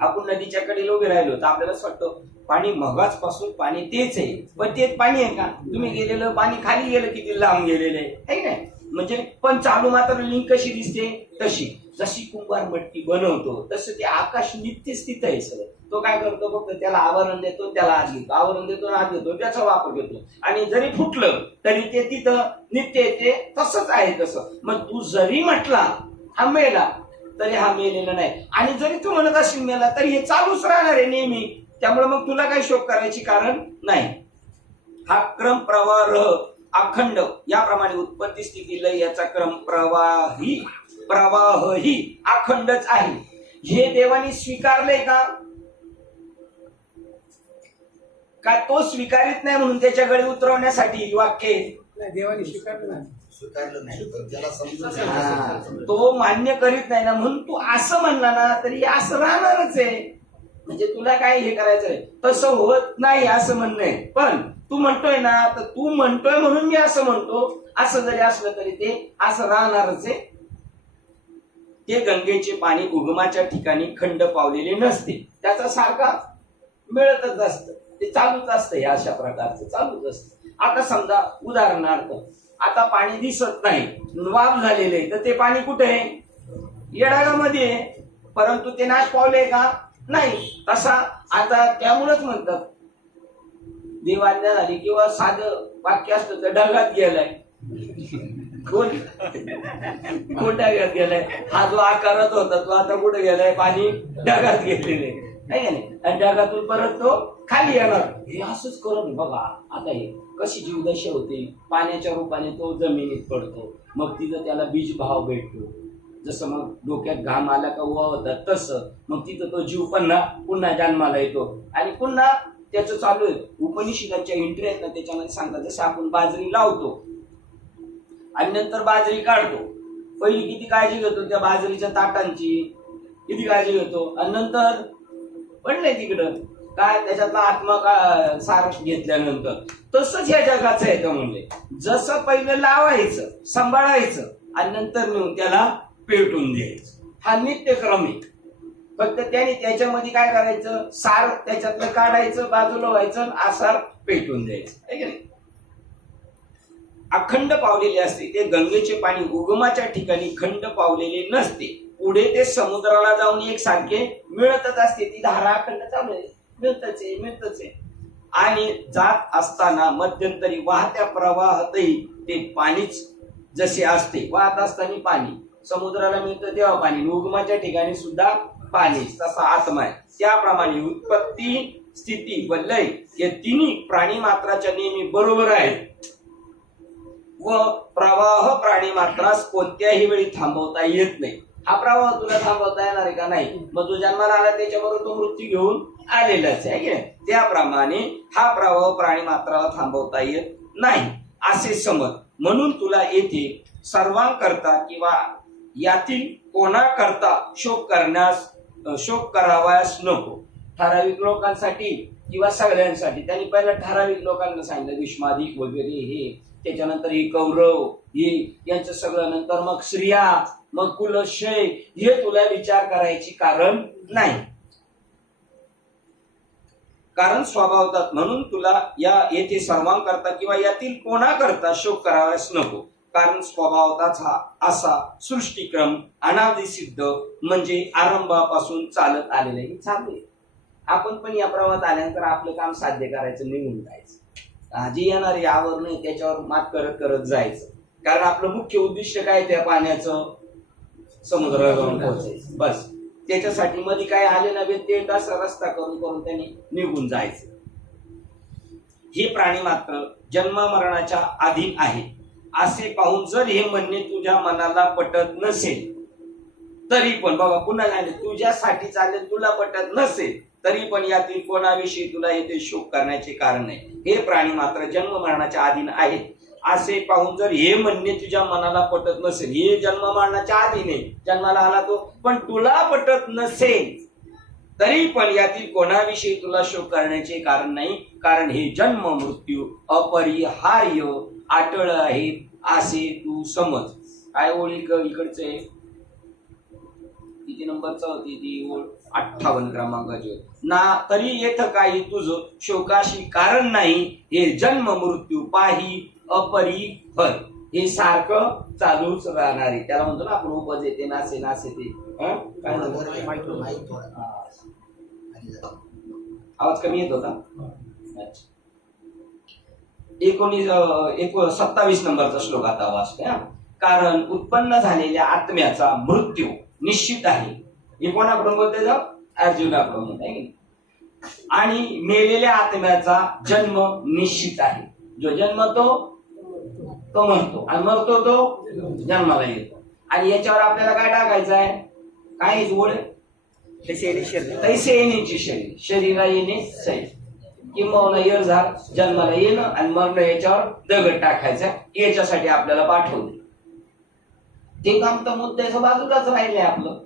आपण नदीच्या कडेला उभे राहिलो तर आपल्याला असं वाटतं पाणी मगाच पासून पाणी तेच आहे, पण तेच पाणी आहे का. तुम्ही गेलेलं पाणी खाली गेलं किती लांब गेलेलं आहे नाही, म्हणजे पण चालू मात्र लिंक कशी दिसते तशी. जशी कुंभार मटकी बनवतो तसं ते आकाश नित्य स्थित आहे सगळं. तो काय करतो फक्त त्याला आवरण देतो, त्याला आत घेतो, आवरण देतो आत घेतो, त्याचा वापर घेतो, आणि जरी फुटलं तरी ते तिथं नित्य येते तसंच आहे तसं. मग तू जरी म्हटला हा मेला तरी हा मेलेला नाही, आणि जरी तू म्हणत असेल मेला तरी हे चालूच राहणार आहे नेहमी. त्यामुळे मग तुला काही शोक करायची कारण नाही. हा क्रम प्रवाह अखंड याप्रमाणे उत्पत्ती स्थिती लय याचा क्रम प्रवाही अखंडच आहे. हे देवाने स्वीकारले का काय तो स्वीकारित नाही म्हणून त्याच्याकडे उतरवण्यासाठी वाक्य देवाने स्वीकारलं नाही, त्याला समजून तो मान्य करीत नाही ना म्हणून तू असं म्हणला ना तरी असं राहणारच आहे. म्हणजे तुला काय हे करायचंय तसं होत नाही असं म्हणणं आहे. पण तू म्हणतोय ना तर तू म्हणतोय म्हणून मी असं म्हणतो, असं जरी असलं तरी ते असं राहणारच आहे. ते गंगेचे पाणी उगमाच्या ठिकाणी खंड पावलेले नसते, त्याचा सारखा मिळतच असतं, ते चालूच असतं. हे अशा प्रकारचं चालूच असतं. आता समजा उदाहरणार्थ आता पाणी दिसत नाही, वाफ झालेले, तर ते पाणी कुठे आहे येडागामध्ये आहे, परंतु ते नाश पावले का नाही. तसा आता त्यामुळेच म्हणतात देवाज्ञा झाली किंवा साधं वाक्य असतं तर ढगात गेलाय, कोण ढगात गेलाय. हा जो आकारात होता तो आता कुठे गेलाय, पाणी ढगात गेलेले नाही का नाही, आणि ढगातून परत तो खाली येणार. हे असंच करत बघा आता हे कशी जीवदशा होते. पाण्याच्या रूपाने तो जमिनीत पडतो, मग तिथं त्याला बीज भाव भेटतो. जसं मग डोक्यात घाम आला का उवा होतात तसं मग तिथं तो जीव पुन्हा जन्माला येतो, आणि पुन्हा त्याचं चालू आहे. उपनिषदांच्या एंट्री आहेत ना त्याच्यामध्ये सांगतात जसं आपण बाजरी लावतो आणि नंतर बाजरी काढतो, पहिली किती काळजी घेतो त्या बाजरीच्या ताटांची, किती काळजी घेतो, आणि नंतर पडलंय तिकडं काय त्याच्यातला आत्मा का सार घेतल्यानंतर. तसंच ह्या जगाचं आहे का म्हणले, जसं पहिलं लावायचं सांभाळायचं आणि नंतर नेऊन त्याला पेटून द्यायचं, हा नित्यक्रम आहे. फक्त त्याने त्याच्यामध्ये काय करायचं सार त्याच्यातलं काढायचं बाजूला व्हायचं, आसार पेटून द्यायचं आहे की नाही. अखंड पावलेले असते ते गंगेचे पाणी उगमाच्या ठिकाणी खंड पावलेले नसते, पुढे ते समुद्राला जाऊन एक सारखे मिळतच असते. ती धारा अखंड चालू आहे, मिळतच आहे. आणि जात असताना मध्यंतरी वाहत्या प्रवाहातही ते पाणीच जसे असते, वाहत असताना पाणी समुद्राला मिळतं तेव्हा पाणी, उगमाच्या ठिकाणी सुद्धा पाणी, तसा आत्मा आहे. त्याप्रमाणे उत्पत्ती स्थिती व लय हे तिन्ही प्राणी मात्राच्या नेहमी बरोबर आहेत व प्रवाह प्राणी मात्रास कोणत्याही वेळी थांबवता येत नाही. हा प्रवाह तुला थांबवता येणार आहे का नाही, मग तो जन्माला आला त्याच्याबरोबर तो मृत्यू घेऊन आलेलाच आहे. त्याप्रमाणे हा प्रवाह प्राणी मात्राला थांबवता येत नाही असे समज. म्हणून तुला येथे सर्वांकरता किंवा यातील कोणाकरता शोक करावयास नको. ठराविक लोकांसाठी किंवा सगळ्यांसाठी. त्यांनी पहिला ठराविक लोकांना सांगितलं, भीष्मादिक वगैरे हे, त्याच्यानंतर हे कौरव हे यांचं सगळं, नंतर मग स्त्रिया, मग कुलशय, हे तुला विचार करायची कारण नाही. कारण स्वभावतात म्हणून तुला या येथे सर्वांकरता किंवा यातील कोणाकरता शोक करावास नको, कारण स्वभावताच हा असा सृष्टीक्रम अनादि सिद्ध म्हणजे आरंभापासून चालत आलेला आहे. चालू आहे. आपण पण या प्रवाहात आल्यानंतर आपलं काम साध्य करायचं, निघून जायचं. जी येणारी आवड नाही त्याच्यावर मात करत करत जायचं. कारण आपलं मुख्य उद्दिष्ट काय, त्या पाण्याचं समुद्रावर जाऊन पोहोचायचं बस. त्याच्यासाठी मध्ये काय आले ना व्यत्यय असा रस्ता करून करून त्यांनी निघून जायचं. हे प्राणी मात्र जन्म मरणाच्या अधीन आहे असे पाहून जर हे म्हणणे तुझ्या मनाला पटत नसेल तरी पण, बघा पुन्हा झाले, तुझ्यासाठी चालेल तुला पटत नसेल तरी पण यातील कोणाविषयी तुला येथे शोक करण्याचे कारण नाही. हे प्राणी मात्र जन्म मरणाच्या अधीन आहेत असे पाहून जर हे म्हणणे तुझ्या मनाला पटत नसेल, हे जन्म मरणाच्या अधीन आहे, जन्माला आला तो, पण तुला पटत नसेल तरी पण यातील कोणाविषयी तुला शोक करण्याचे कारण नाही, कारण हे जन्म मृत्यू अपरिहार्य अटळ आहेत असे तू समज. काय ओळी इकडचे किती नंबरचा होती ती ओळ, 58 क्रमांकाची होती ना. तरी येथ काही तुझं शोकाशी कारण नाही, हे जन्म मृत्यू पाही अपरिहर, हे सारखं चालूच राहणार आहे. त्याला म्हणतो ना आपण उपज येते नासे नासे ते. काय आवाज कमी येत होता. अच्छा, 27 नंबरचा श्लोक आता वाचतोय. कारण उत्पन्न झालेल्या आत्म्याचा मृत्यू निश्चित आहे. हे कोणाकडून बोलते जाऊ, अर्जुनाकडून म्हणत आहे की. आणि मेलेल्या आत्म्याचा जन्म निश्चित आहे. जो जन्मतो तो मरतो आणि मरतो तो जन्माला येतो. आणि याच्यावर आपल्याला काय टाकायचं आहे, काय जोड, तैसे येण्याची शरीर, शरीरा येणे सैल, किंवा येरझार जन्माला येणं आणि मरण, याच्यावर दगड टाकायचा. याच्यासाठी आपल्याला पाठवले. ते काम तर मुद्द्याच्या बाजूलाच राहिलंय आपलं,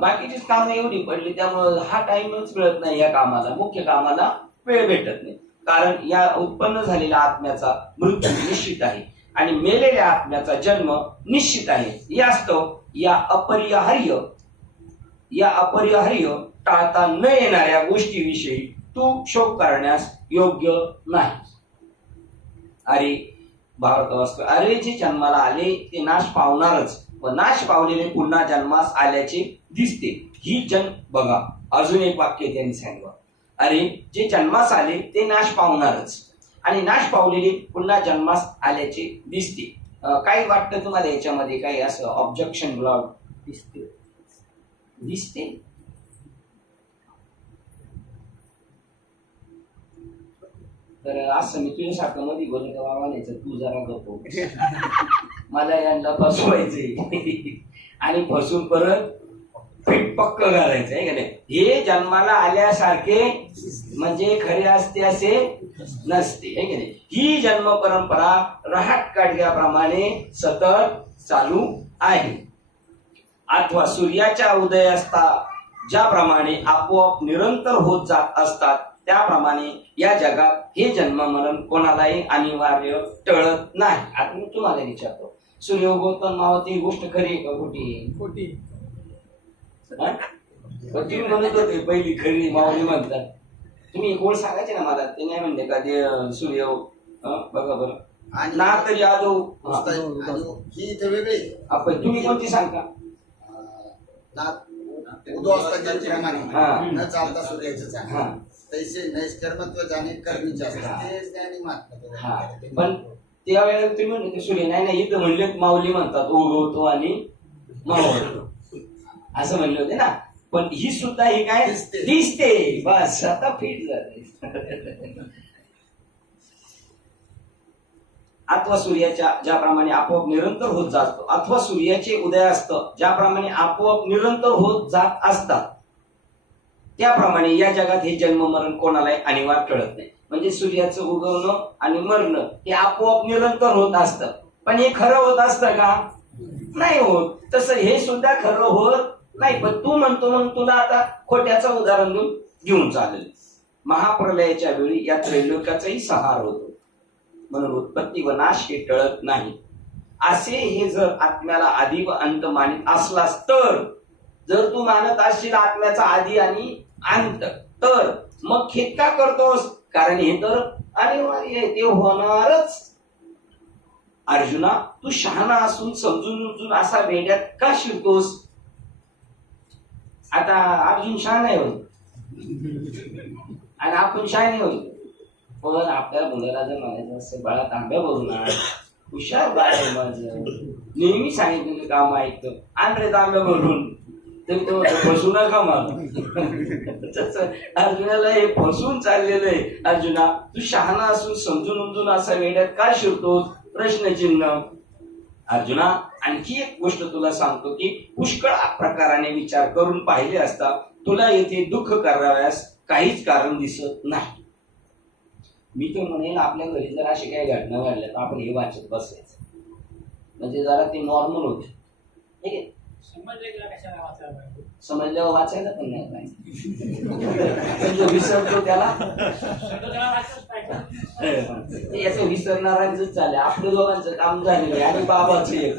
बाकीचीच कामं एवढी पडली त्यामुळे हा टाइमच मिळत नाही या कामाला, मुख्य कामाला वेळ भेटत नाही. कारण या उत्पन्न झालेल्या आत्म्याचा मृत्यू निश्चित आहे आणि मेलेल्या आत्म्याचा जन्म निश्चित आहे. यास्तव या अपरिहार्य टाळता न येणाऱ्या गोष्टीविषयी तू शोक करण्यास योग्य नाही. अरे भारत वाचतो, अरे जे जन्माला आले ते नाश पावणारच, व नाश पावलेले पुन्हा जन्मास आल्याचे दिसते. ही जन्म, बघा अजून एक वाक्य त्यांनी सांगितलं, अरे जे जन्मास आले ते नाश पावणारच आणि नाश पावलेले पुन्हा जन्मास आल्याचे दिसते. काय वाटतं तुम्हाला याच्यामध्ये, काही असं ऑब्जेक्शन ब्लॉड दिसते तर असं मी तुझ्यासारखं मध्ये बोलले का बाबा नाही, तू जरा गप्पो, मला यांना फसवायचंय आणि फसून परत फिट पक्क घालायचं आहे का नाही. हे जन्माला आल्यासारखे म्हणजे खरे असते असे नसते आहे की नाही. ही जन्म परंपरा रहाट काढल्याप्रमाणे सतत चालू आहे. अथवा सूर्याच्या उदयास्ता ज्याप्रमाणे आपोआप निरंतर होत जात असतात त्याप्रमाणे या जगात हे जन्म मरण कोणालाही अनिवार्य टळत नाही. आता मी तुम्हाला विचारतो, सूर्य उगवतो मावत ही गोष्ट खरी का खोटी? खोटी. तुम्ही म्हणत होते पहिली खरी मावली म्हणतात. तुम्ही एक ओळ सांगायचे ना मला, ते नाही म्हणले का ते सूर्य बघा बरं ना तरी यादव ही तर वेगळी. आपण तुम्ही कोणती सांगता? उदो असतात प्रमाणे न चालता सूर्याचं तैसे नैष्कर्मत्व जाणे कर्मीचे असतात. पण त्यावेळेला तुम्ही म्हणले सूर्य नाही इथं म्हणले माऊली म्हणतात उगवतो आणि मावळतो असं म्हणले होते ना. पण ही सुद्धा ही काय दिसते, बस आता फिट झाले. अथवा सूर्याच्या ज्याप्रमाणे आपोआप निरंतर होत जातो, अथवा सूर्याचे उदयास्त ज्याप्रमाणे आपोआप निरंतर होत जात असतात त्याप्रमाणे या जगात हे जन्म मरण कोणालाही अनिवार्य टळत नाही. म्हणजे सूर्याचं उगवणं आणि मरणं हे आपोआप निरंतर होत असतं, पण हे खरं होत असतं का? नाही होत. तसं हे सुद्धा खरं होत नाही. पण तू म्हणतो म्हणून तुला आता खोट्याचं उदाहरण घेऊन चालेल. महाप्रलयाच्या वेळी या त्रैलोक्याचाही संहार होतो, म्हणून उत्पत्ती व नाश हे टळत नाही. असे हे जर आत्म्याला आधी व अंत मानित असलास तर, जर तू मानत असशील आत्म्याचा आधी आणि अंत, तर मग खेद का करतोस? कारण हे तर अनिवार्य आहे, ते होणारच. अर्जुना, तू शहाणा असून समजून उमजून असा वेड्यात का शिरतोस? आता अर्जुन शहाणा आहे होय आणि आपण शहाणे होय. पण आपल्या मुलाला जर म्हणायचं असं, बाळा तांब्या भरून आण, हुशार बाळ आहे माझं, नेहमी सांगितलेलं काम ऐकतं, आण रे तांब्या भरून, तर तो फसू नका मला. तसं अर्जुनाला हे फसून चाललेलं आहे. अर्जुना, तू शहाणा असून समजून उमजून असा वेड्यात का शिरतोस? प्रश्नचिन्ह. अर्जुना, आणखी एक गोष्ट तुला सांगतो की पुष्कळ प्रकाराने विचार करून पाहिले असता तुला येथे दुःख कराव्यास काहीच कारण दिसत नाही. मी तर म्हणेन आपल्या घरी जर अशी काही घटना घडल्या तर आपण हे वाचत बसायचं, म्हणजे जरा ते नॉर्मल होते. ठीक आहे, समजल्यावर वाचायला पण नाही पाहिजे. विसरतो त्याला याचं विसरणाऱ्यांच चालेल. आपल्या दोघांचं काम झालेलं आहे आणि बाबाचं एक.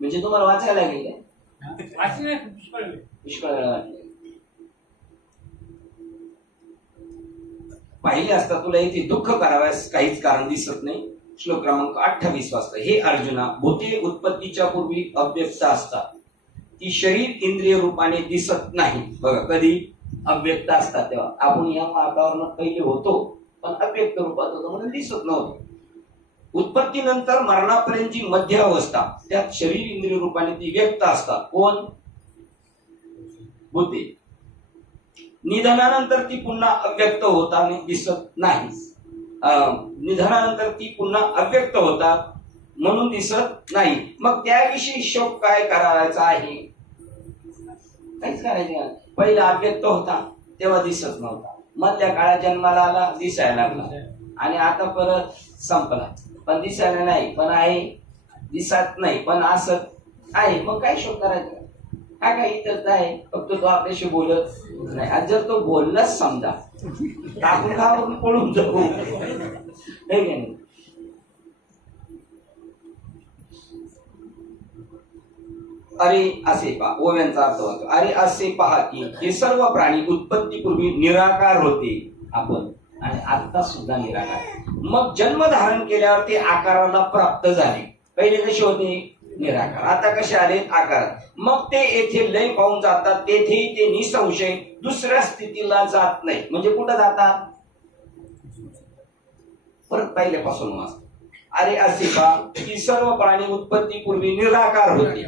म्हणजे तुम्हाला वाचायला गेले पुष्कळ वेळा वाटले. पाहिले असता तुला इथे दुःख कराव्यास काहीच कारण दिसत नाही. श्लोक क्रमांक 28 वाजता. हे अर्जुना, भूते उत्पत्तीच्या पूर्वी अव्यक्त असतात, ती शरीर इंद्रिय रूपाने दिसत नाही. बघा, कधी अव्यक्त असतात तेव्हा आपण या वातावरणात पहिले होतो पण अव्यक्त रूपात होतो म्हणून दिसत नव्हतं. उत्पत्तीनंतर मरणापर्यंत जी मध्य अवस्था, त्यात शरीर इंद्रिय रूपाने ती व्यक्त असतात. कोण? भूते. निधनानंतर ती पुन्हा अव्यक्त होताना दिसत नाही. निधनानंतर ती पुन्हा अव्यक्त होतात म्हणून दिसत नाही. मग त्याविषयी शोक काय करायचा आहे? काहीच करायचे नाही. पहिला अव्यक्त होता तेव्हा दिसत नव्हता, मधल्या काळात जन्माला आला, दिसायला लागला, आणि आता परत संपला, पण दिसायला नाही, पण आहे, दिसत नाही पण असत आहे. मग काय शोक करायचा? हा काय इथंच आहे, फक्त तो आपल्याशी बोलत नाही. आणि जर तो बोललाच समजा तर आपण घाबरून पळून जाऊ. नाही. अरे असे पहा, ओव्यांचा अर्थ होतो. अरे असे पहा की हे सर्व प्राणी उत्पत्तीपूर्वी निराकार होते आपण, आणि आता सुद्धा निराकार. मग जन्म धारण केल्यावर ते आकाराला प्राप्त झाले. पहिले कसे होते? निराकार. आता कसे आले? आकार. मग ते येथे लय पाहून जातात, तेथेही ते निसंशय दुसऱ्या स्थितीला जात नाही. म्हणजे कुठं जातात? परत पहिल्यापासून वाचतो. अरे असे पहा की सर्व प्राणी उत्पत्तीपूर्वी निराकार होते,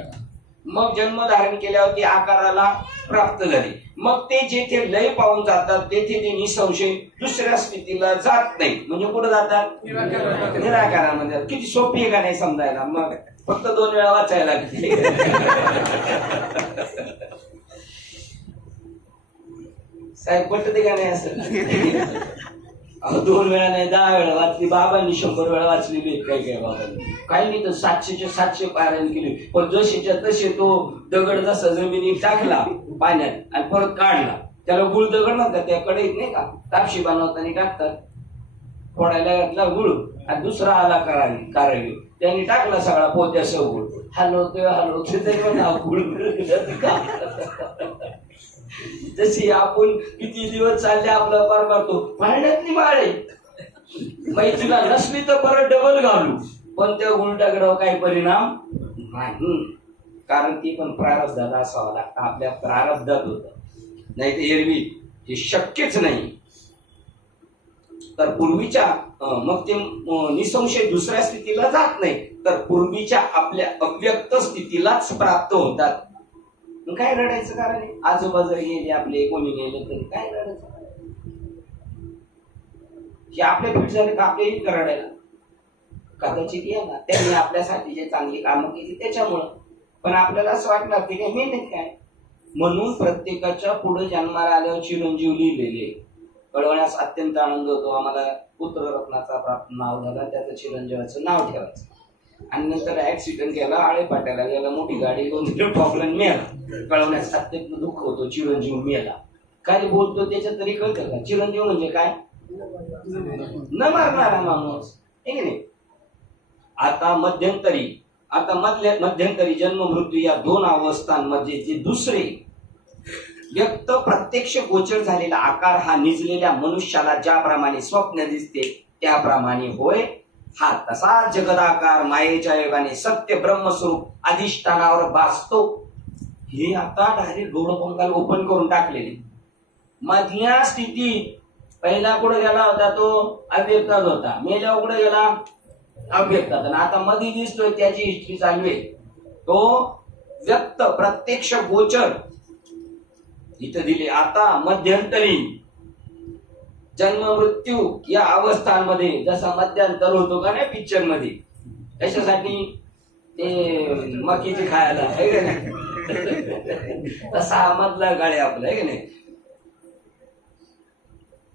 मग जन्म धारण केल्यावर ते आकाराला प्राप्त झाले. मग ते जेथे लय पाहून जातात तेथे ते निसंशय दुसऱ्या स्थितीला जात नाही. म्हणजे कुठं जातात? निराकारामध्ये. किती सोपी आहे का नाही समजायला? मग फक्त 2 वेळा वाचायला लागते. साहेब पटते का नाही असं? 2 वेळा नाही, 10 वेळा वाचली. बाबांनी 100 वेळा वाचलेली काही बाबांनी. काही नाही तर 700च्या 700 पारायण केली. पण जशीच्या तसे तो दगड जसा जमिनीत टाकला पाण्यात आणि परत काढला, त्याला गुळ दगड म्हणतात. त्या कढईत नाही का तापशी बनवताना टाकतात, फोडायला घातला गुळ, आणि दुसरा आला कारवी, त्यांनी टाकला सगळा पोत्यासह गुळ, हलवतोय तरी पण हा गुळ. जशी आपण किती दिवस चालले आपला पार मारतो, पाण्यातली माळ आहे, मैत्रीला नसली तर परत डबल घालू, पण त्या गुळटाकडावर काही परिणाम नाही. कारण ती पण प्रारब्धात असावं लागतं. आपल्या प्रारब्धात होत, नाही तर एरवी हे शक्यच नाही. तर पूर्वीच्या मग ते निसंशय दुसऱ्या स्थितीला जात नाही, तर पूर्वीच्या आपल्या अव्यक्त स्थितीलाच प्राप्त होतात. मग काय रडायचं कारण आहे? आजूबाजू गेले आपले, कोणी गेले तरी काय रडायचं? हे आपले फिट झाले का आपल्याही रडायला? कदाचित येणार त्यांनी आपल्यासाठी जे चांगली कामं केली त्याच्यामुळं, पण आपल्याला असं वाटणार की काय मेहनत काय. म्हणून प्रत्येकाच्या पुढे जन्माला आल्यावर चिरंजीव लिहिलेले कळवण्यास अत्यंत आनंद होतो. आम्हाला पुत्ररत्नाचा प्राप्त नाव झाला, त्याचं चिरंजीवाचं नाव ठेवायचं. आणि नंतर ऍक्सिडेंट केला, आळेपाट्याला गेला, मोठी गाडी 2 प्रॉब्लेम मिळाला, कळवण्यास अत्यंत दुःख होतो, चिरंजीव मिळाला. काय बोलतो त्याच्यात तरी कळतं का? चिरंजीव म्हणजे काय? न मारणारा माणूस, हे की नाही? आता मध्यंतरी आता मध्यंतरी जन्म मृत्यू या दोन अवस्थांमध्ये जे दुसरे व्यक्त प्रत्यक्ष गोचर झालेला आकार हा निजलेल्या मनुष्याला ज्याप्रमाणे स्वप्न दिसते त्याप्रमाणे होय, हा तसा जगदाकार मायेच्या योगाने सत्य ब्रह्मस्वरूप अधिष्ठानावर भासतो. हे आता डायरेक्ट गौडपंकाल ओपन करून टाकलेले. मधल्या स्थितीत पहिला कुठे गेला होता तो अव्यक्तात होता, मेल्यावर कुठे गेला अव्यक्तात, आणि आता मध्ये दिसतोय त्याची हिस्ट्री चालू आहे. तो व्यक्त प्रत्यक्ष गोचर इथं दिले. आता मध्यंतरी जन्म मृत्यू या अवस्थांमध्ये जसा मध्यांतर होतो का नाही पिक्चर मध्ये, त्याच्यासाठी ते मकीचे खायला आहे का नाही तसा मधला गाडी आपला आहे का नाही.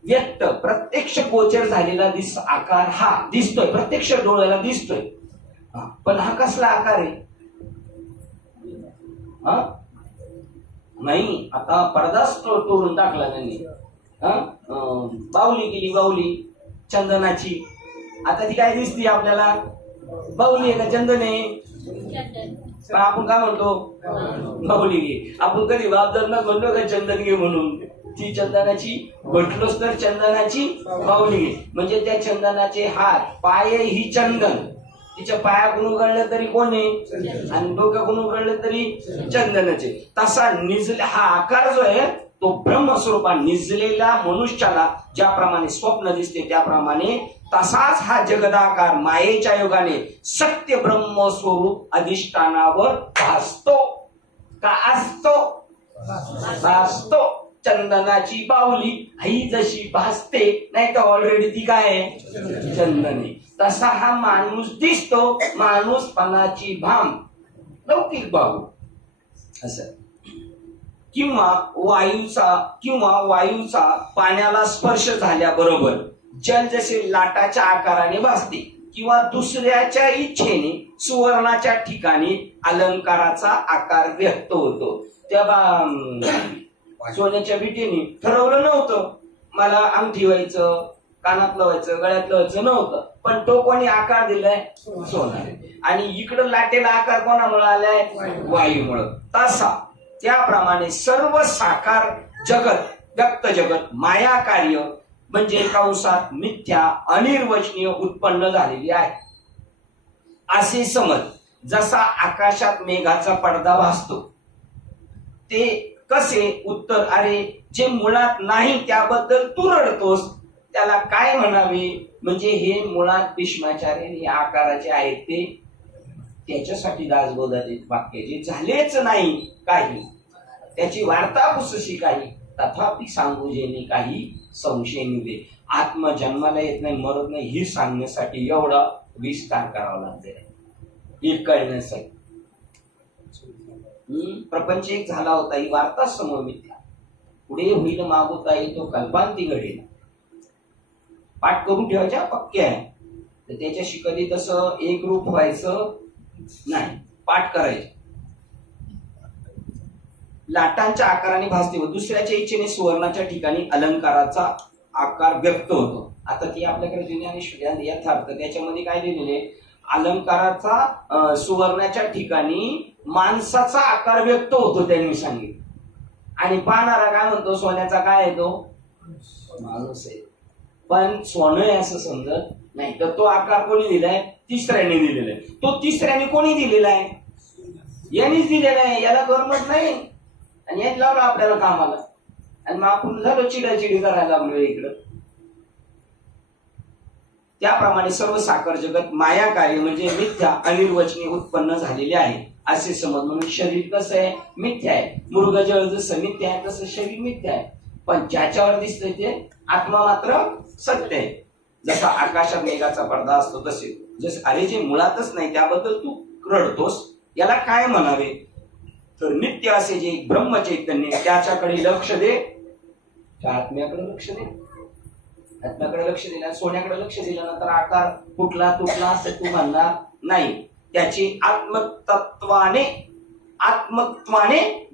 व्यक्त प्रत्यक्ष गोचर झालेला आकार हा दिसतोय, प्रत्यक्ष डोळ्याला दिसतोय. पण हा कसला आकार आहे? नाही, आता पडदाच तोडून टाकला त्यांनी. बाहुली केली, बाहुली चंदनाची. आता ती काय दिसते आपल्याला? बाहुली आहे का चंदन आहे? पण आपण काय म्हणतो? बाहुली घे. आपण कधी बापदांना म्हणलो का चंदन घे म्हणून? ती चंदनाची म्हटलोच तर चंदनाची बाहुली घे. म्हणजे त्या चंदनाचे हात पाय ही चंदन, तिच्या पायाकडून उघडलं तरी कोण आहे, आणि डोक्याकडून उघडलं तरी चंदनाचे. तसा निजला हा आकार जो आहे तो ब्रह्मस्वरूपा निजलेल्या मनुष्याला ज्याप्रमाणे स्वप्न दिसते त्याप्रमाणे तसाच हा जगदाकार मायेच्या योगाने सत्य ब्रह्मस्वरूप अधिष्ठानावर भासतो का असतो? भासतो. चंदनाची बाहुली ही जशी भासते, नाही तर ऑलरेडी ती काय आहे? चंदने. तसा हा माणूस दिसतो, माणूसपणाची भाम, लौकिक बाहू असं. किंवा वायूचा पाण्याला स्पर्श झाल्याबरोबर जल जसे लाटाच्या आकाराने भासते, किंवा दुसऱ्याच्या इच्छेने सुवर्णाच्या ठिकाणी अलंकाराचा आकार व्यक्त होतो. त्या सोन्याच्या विटेने ठरवलं नव्हतं मला अंगठी व्हायचं, कानातलं व्हायचं, गळ्यातलं व्हायचं नव्हतं, पण तो कोणी आकार दिलाय? सोना. आणि इकडं लाटेला आकार कोणामुळे आलाय? वायूमुळे. तसा त्याप्रमाणे सर्व साकार जगत, व्यक्त जगत माया कार्य म्हणजे कंसात मिथ्या अनिर्वचनीय उत्पन्न झालेली आहे असे समज. जसा आकाशात मेघाचा पडदा भासतो ते कसे? उत्तर, अरे जे मुळात नाही त्याबद्दल तू रडतोस त्याला काय म्हणावे? म्हणजे हे मुळात भीष्माचार्य हे आकाराचे आहेत ते त्याच्यासाठी दासबोधाचे वाक्य जे झालेच नाही काही, त्याची वार्ता पुसशी काही, तथापि सांगू जेणे काही संशय निघे. आत्मजन्माला येत नाही, मरत नाही ही सांगण्यासाठी एवढा विस्तार करावा लागेल, हे कळण्यासाठी. प्रपंच एक झाला होता ही वार्ता समोर मिथ्या, पुढे होईल मागवता येतो कल्पांती घडेल. पाठ करून ठेवायच्या पक्के आहे, तर त्याच्याशी कधी तसं एक रूप व्हायचं नाही, पाठ करायचं. लाटांच्या आकाराने भासते व दुसऱ्याच्या इच्छेने सुवर्णाच्या ठिकाणी अलंकाराचा आकार व्यक्त होतो. आता ती आपल्याकडे ज्ञानेश्वर यथार्थ त्याच्यामध्ये काय दिलेले? अलंकाराचा सुवर्णाच्या ठिकाणी माणसाचा आकार व्यक्त होतो त्यांनी सांगितलं. आणि पाहणारा काय म्हणतो? सोन्याचा काय आहे तो? माणूस आहे. पण सोनं आहे असं समजत नाही. तर तो आकार कोणी दिलाय? तिसऱ्याने दिलेला आहे. तो तिसऱ्याने कोणी दिलेला आहे? यांनीच दिलेला आहे. याला गरमत नाही आणि याने लावलं आपल्याला कामाला, आणि मग आपण झालो चिडाचिडी करायला लागलो इकडं. त्याप्रमाणे सर्व साकार जगत माया कार्य म्हणजे मिथ्या अनिर्वचनीय उत्पन्न झालेले आहे असे समज. म्हणून शरीर कसं आहे? मिथ्या आहे. मृगजळ जसं मिथ्या आहे तसं शरीर मिथ्या आहे, पण ज्याच्यावर दिसतंय ते आत्मा मात्र सत्य आहे. जसा आकाशात मेघाचा पडदा असतो तसे. जसे अरे जे मुळातच नाही त्याबद्दल तू रडतोस, याला काय म्हणावे? तर नित्य असे जे ब्रह्मचैतन्य त्याच्याकडे लक्ष दे. आत्म्याकडे लक्ष दे. आत्म्याकडे लक्ष दिलं, सोन्याकडे लक्ष दिलं नंतर आकार कुठला तुटला असं तू म्हणणार नाही. त्याची आत्मत्वाने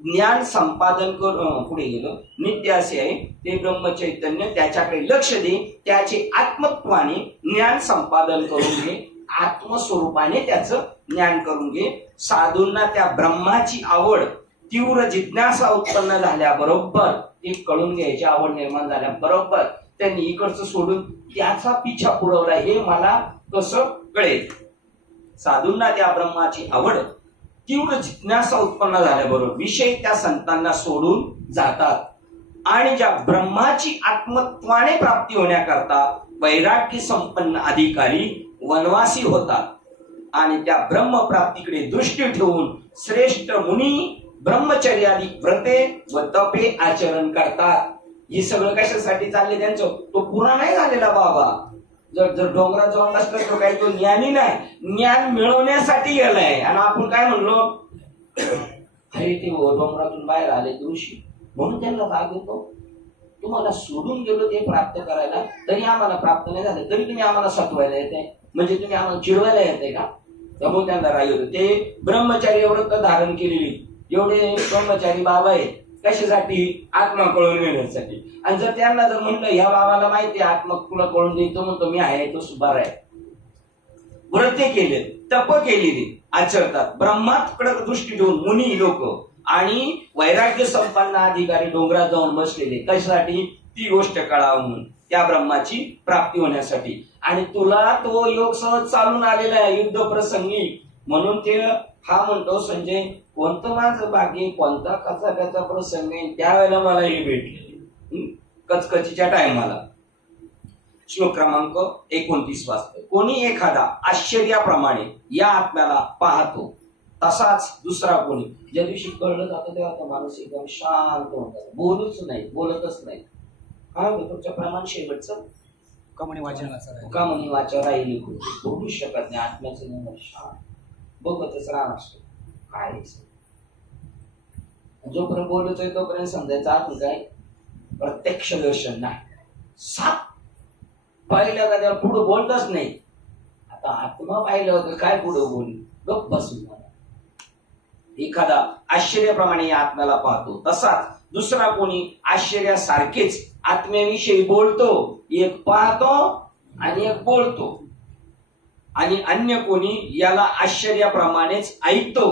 ज्ञान संपादन करून पुढे गेलो. नित्य असे आहे ते ब्रह्मचैतन्य त्याच्याकडे लक्ष दे, त्याचे आत्मत्वाने ज्ञान संपादन करून घे. आत्मस्वरूपाने त्याचं ज्ञान करून घे. साधूंना त्या ब्रह्माची आवड, तीव्र जिज्ञासा उत्पन्न झाल्याबरोबर, ती कळून घ्यायची आवड निर्माण झाल्याबरोबर त्यांनी इकडचं सोडून त्याचा पिछा पुरवला. हे मला कसं कळेल? साधूंना त्या ब्रह्माची आवड, तीव्र जिज्ञासा उत्पन्न झाल्याबरोबर विषय त्या संतांना सोडून जातात आणि ज्या ब्रह्माची आत्मत्वाने प्राप्ती होण्याकरता वैराग्य संपन्न अधिकारी वनवासी होतात आणि त्या ब्रह्मप्राप्तीकडे दृष्टी ठेवून श्रेष्ठ मुनी ब्रह्मचर्यादी व्रते व तपे आचरण करतात. हे सगळं कशासाठी चालले त्यांचं? तो पुरा नाही झालेला बाबा. जर डोंगरात जाऊन असलं तर काही तो ज्ञानी नाही, ज्ञान मिळवण्यासाठी गेलाय. आणि आपण काय म्हणलो, अरे ते डोंगरातून बाहेर आले ऋषी, म्हणून त्यांना राग येतो. तुम्हाला सोडून गेलो ते प्राप्त करायला, तरी आम्हाला प्राप्त नाही झालं, तरी तुम्ही आम्हाला सत्वायला येते, म्हणजे तुम्ही आम्हाला चिडवायला येते का? त्यामुळे त्यांना राग येतो. ते ब्रह्मचारी व्रत धारण केलेली एवढे ब्रह्मचारी बाबा आहेत, कशासाठी? आत्मा कळून घेण्यासाठी. आणि जर त्यांना जर म्हणलं ह्या बाबाला माहिती आत्मा तुला कळून देतो, म्हणतो मी आहे तो सुभार आहे. व्रते केले, तप केलेली आचरतात, ब्रह्माकडे दृष्टी ठेवून मुनी लोक आणि वैराग्य संपन्न अधिकारी डोंगरात जाऊन बसलेले. कशासाठी? ती गोष्ट कळावं म्हणून, त्या ब्रह्माची प्राप्ती होण्यासाठी. आणि तुला तो योग सहज चालून आलेला आहे युद्ध प्रसंगी. म्हणून ते हा म्हणतो संजय, कोणतं माझं भाग्य, कोणता कचाट्याचा प्रसंग आहे, त्यावेळेला मला हे भेटले कचकचीच्या टायमाला. श्लोक क्रमांक 29 वाचतोय. कोणी एखादा आश्चर्याप्रमाणे या आत्म्याला पाहतो, तसाच दुसरा कोणी. ज्या दिवशी कळलं जातं तेव्हा तो माणूस एकदम शांत होतात, बोलतच नाही. काय होतं तुमच्या प्रमाण शेवटचं कमणी वाचन कमणी वाचा राहिली, बोलूच शकत नाही. आत्म्याचं नियम शांत बघतच राहणार असतो. काय जोपर्यंत बोलतोय तोपर्यंत समजायचं आतून काय प्रत्यक्ष दर्शन नाही. साप पाहिलं का त्याला पुढं बोलतच नाही. आता आत्मा पाहिलं होतं काय पुढं बोल, गप्प बसून. एखादा आश्चर्याप्रमाणे या आत्म्याला पाहतो, तसाच दुसरा कोणी आश्चर्यासारखेच आत्म्याविषयी बोलतो. एक पाहतो आणि एक बोलतो. आणि अन्य कोणी याला आश्चर्याप्रमाणेच ऐकतो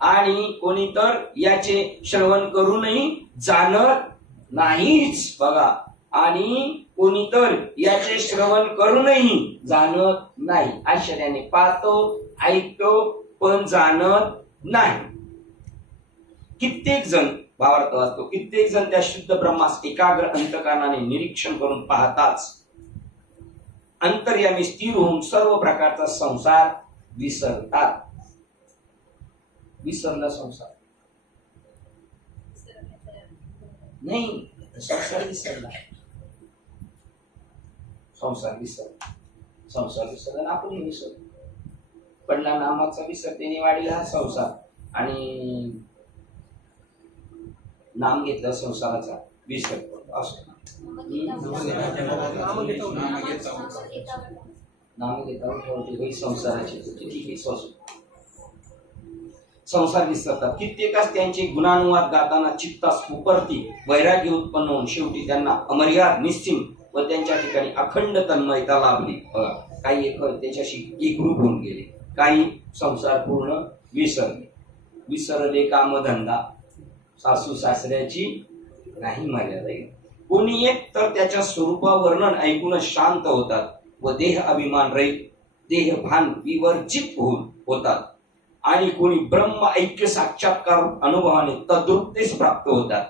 आणि कोणी तर याचे श्रवण करूनही जाणत नाहीच. बघा, आणि कोणी तर याचे श्रवण करूनही जाणत नाही. आश्चर्याने पाहतो, ऐकतो, पण जाणत नाही. कित्येक जण भावार्थ वाचतो, कित्येक जण त्या शुद्ध ब्रह्मास एकाग्र अंतकरणाने निरीक्षण करून पाहताच अंतर्यामी स्थिर होऊन सर्व प्रकारचा संसार विसरतात. विसरला संसार नाही, संसार विसरला. संसार विसरला, आपण विसरलो. पडला नामाचा विसर, त्याने वाढीला हा संसार, आणि नाम घेतलं संसाराचा विसर पडतो. असं नाम घेता संसाराची ठीक आहे. संसार विसरतात. कित्येकास त्यांचे गुणानुवाद गाताना चित्तास उपरती वैराग्य उत्पन्न होऊन शेवटी त्यांना अमर्याद निश्चिंत व त्यांच्या ठिकाणी अखंड तन्मयता लाभली. काही त्याच्याशी एकरूप होऊन गेले, काही संसार पूर्ण विसरले कामधंदा, सासू सासऱ्याची नाही मर्यादा. कोणी एक तर त्याच्या स्वरूपा वर्णन ऐकूनच शांत होतात व देह अभिमान रहित, देह भान विवर्जित होतात. आणि कोणी ब्रह्म ऐक्य साक्षात्कार अनुभवाने तद्रुप्तेस प्राप्त होतात.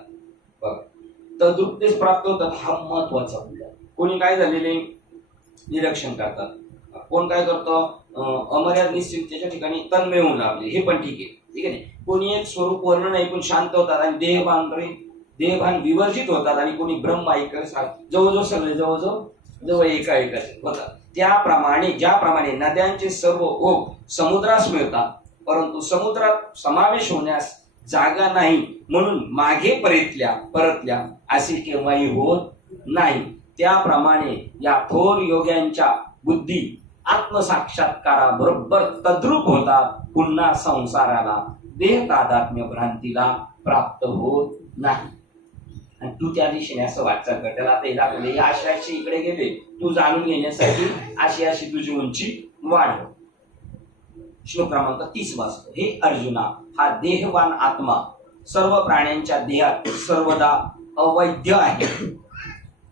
तद्रुप्तेस प्राप्त होतात हा महत्वाचा मुद्दा. कोणी काय झालेले निरीक्षण करतात, कोण काय करतो अमर्याद निश्चित त्याच्या ठिकाणी तन्मय होऊन लागले, हे पण ठीक आहे नाही. कोणी एक स्वरूप वर्णन ऐकून शांत होतात आणि देहभान विवर्जित होतात. आणि कोणी ब्रह्म ऐकत जवळजवळ सगळे जवळ एकाच होतात. त्याप्रमाणे ज्याप्रमाणे नद्यांचे सर्व ओघ समुद्रास मिळतात, परंतु समुद्रात समावेश होण्यास जागा नाही म्हणून मागे परतल्या असे केव्हाही होत नाही. त्याप्रमाणे या थोर योग्यांच्या बुद्धी आत्मसाक्षात्काराबरोबर तद्रूप होतात, पुन्हा संसाराला देह तादात्म्य भ्रांतीला प्राप्त होत नाही. आणि तू त्या दिशेने असं वाटचाल कर. त्याला आता हे दाखवले, या अशी इकडे गेले, तू जाणून घेण्यासाठी अशी तुझी उंची वाढव. श्लोक क्रमांक 30 वाचतो. हे अर्जुना, हा देहवान आत्मा सर्व प्राण्यांच्या देहात सर्वदा अवैध आहे.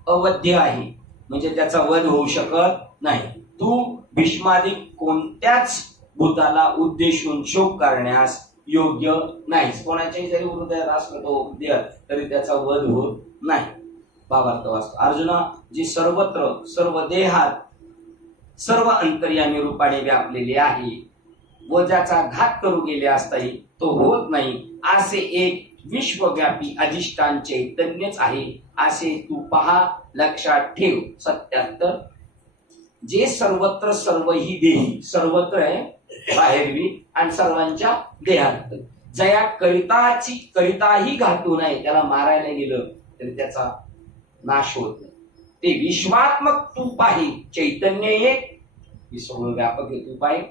अवध्य आहे म्हणजे त्याचा वध होऊ शकत नाही. तू भीष्मादी कोणत्याच भूताला उद्देशून शोक करण्यास योग्य नाहीस. कोणाच्याही जरी हृदयात असला तो देह तरी त्याचा वध होत नाही. भावार्थ वाचतो. अर्जुना, जी सर्वत्र सर्व देहात सर्व अंतर्यामी रूपाने व्यापलेले आहे व ज्याचा घात करू गेले असताही तो होत नाही, असे एक विश्वव्यापी अधिष्ठान चैतन्यच आहे असे तू पहा, लक्षात ठेव. 77. जे सर्वत्र सर्व ही देही, सर्वत्र आहे बाहेरवी आणि सर्वांच्या देहात, जया करिताही घातू नये, त्याला मारायला गेलं तरी त्याचा नाश होत नाही. ते विश्वात्मक तूप आहे, चैतन्य एक विश्वव्यापक हे तूप आहे.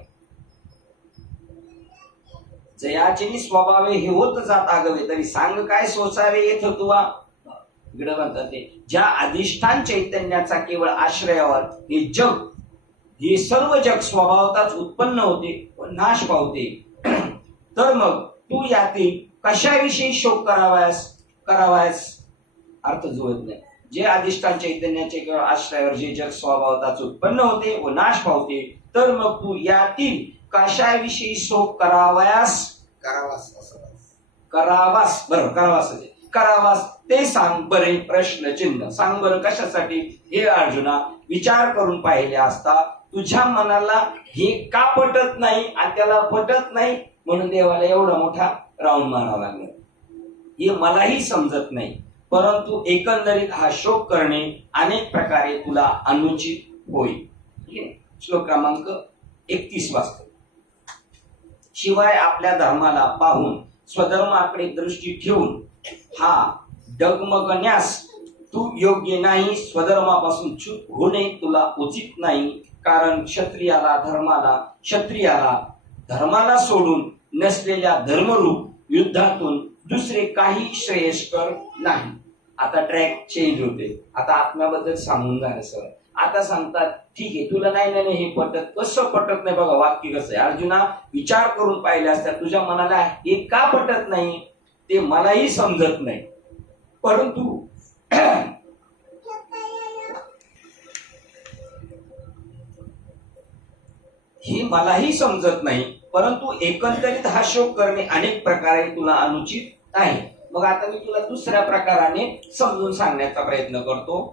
जयाचे स्वभावे हे होत जात आगवे, तरी सांग काय सोचावे येथ तुवा. इकडे म्हणतात ते ज्या अधिष्ठान चैतन्याचा केवळ आश्रयावर हे जग, हे सर्व जग स्वभावताच उत्पन्न होते व नाश पावते, तर मग तू यातील कशाविषयी शोक करावायस अर्थ जुळत नाही. जे अधिष्ठान चैतन्याचे केवळ आश्रयावर जे जग स्वभावताच उत्पन्न होते व नाश पावते, तर मग तू यातील कशाविषयी शोक करावास ते सांग बरे. प्रश्नचिन्ह. सांग बरं कशासाठी. हे अर्जुना, विचार करून पाहिले असता तुझ्या मनाला हे का पटत नाही आणि त्याला पटत नाही म्हणून देवाला एवढा मोठा राऊंड मारावा लागला. हे मलाही समजत नाही, परंतु एकंदरीत हा शोक करणे अनेक प्रकारे तुला अनुचित होईल. श्लोक क्रमांक 31 वाचतो. शिवाय आपल्या धर्माला पाहून स्वधर्माकडे दृष्टी ठेवून हा डगमगण्यास तू योग्य नाही. स्वधर्मापासून चूक होणे तुला उचित नाही, कारण क्षत्रियाला धर्माला सोडून नसलेल्या धर्मरूप युद्धातून दुसरे काही श्रेयस्कर नाही. आता ट्रॅक चेंज होते. आता आत्म्याबद्दल सांगून झालं सर. आता सांगतात ठीक आहे तुला नाही हे पटत. कसं पटत नाही बघा, वाक्य कसं आहे. अर्जुना, विचार करून पाहिले असता तुझ्या मनाला हे का पटत नाही ते मलाही समजत नाही, परंतु हे मलाही समजत नाही, परंतु एकंदरीत हा शोक करणे अनेक प्रकारे तुला अनुचित आहे. मग आता मी तुला दुसऱ्या प्रकाराने समजून सांगण्याचा प्रयत्न करतो.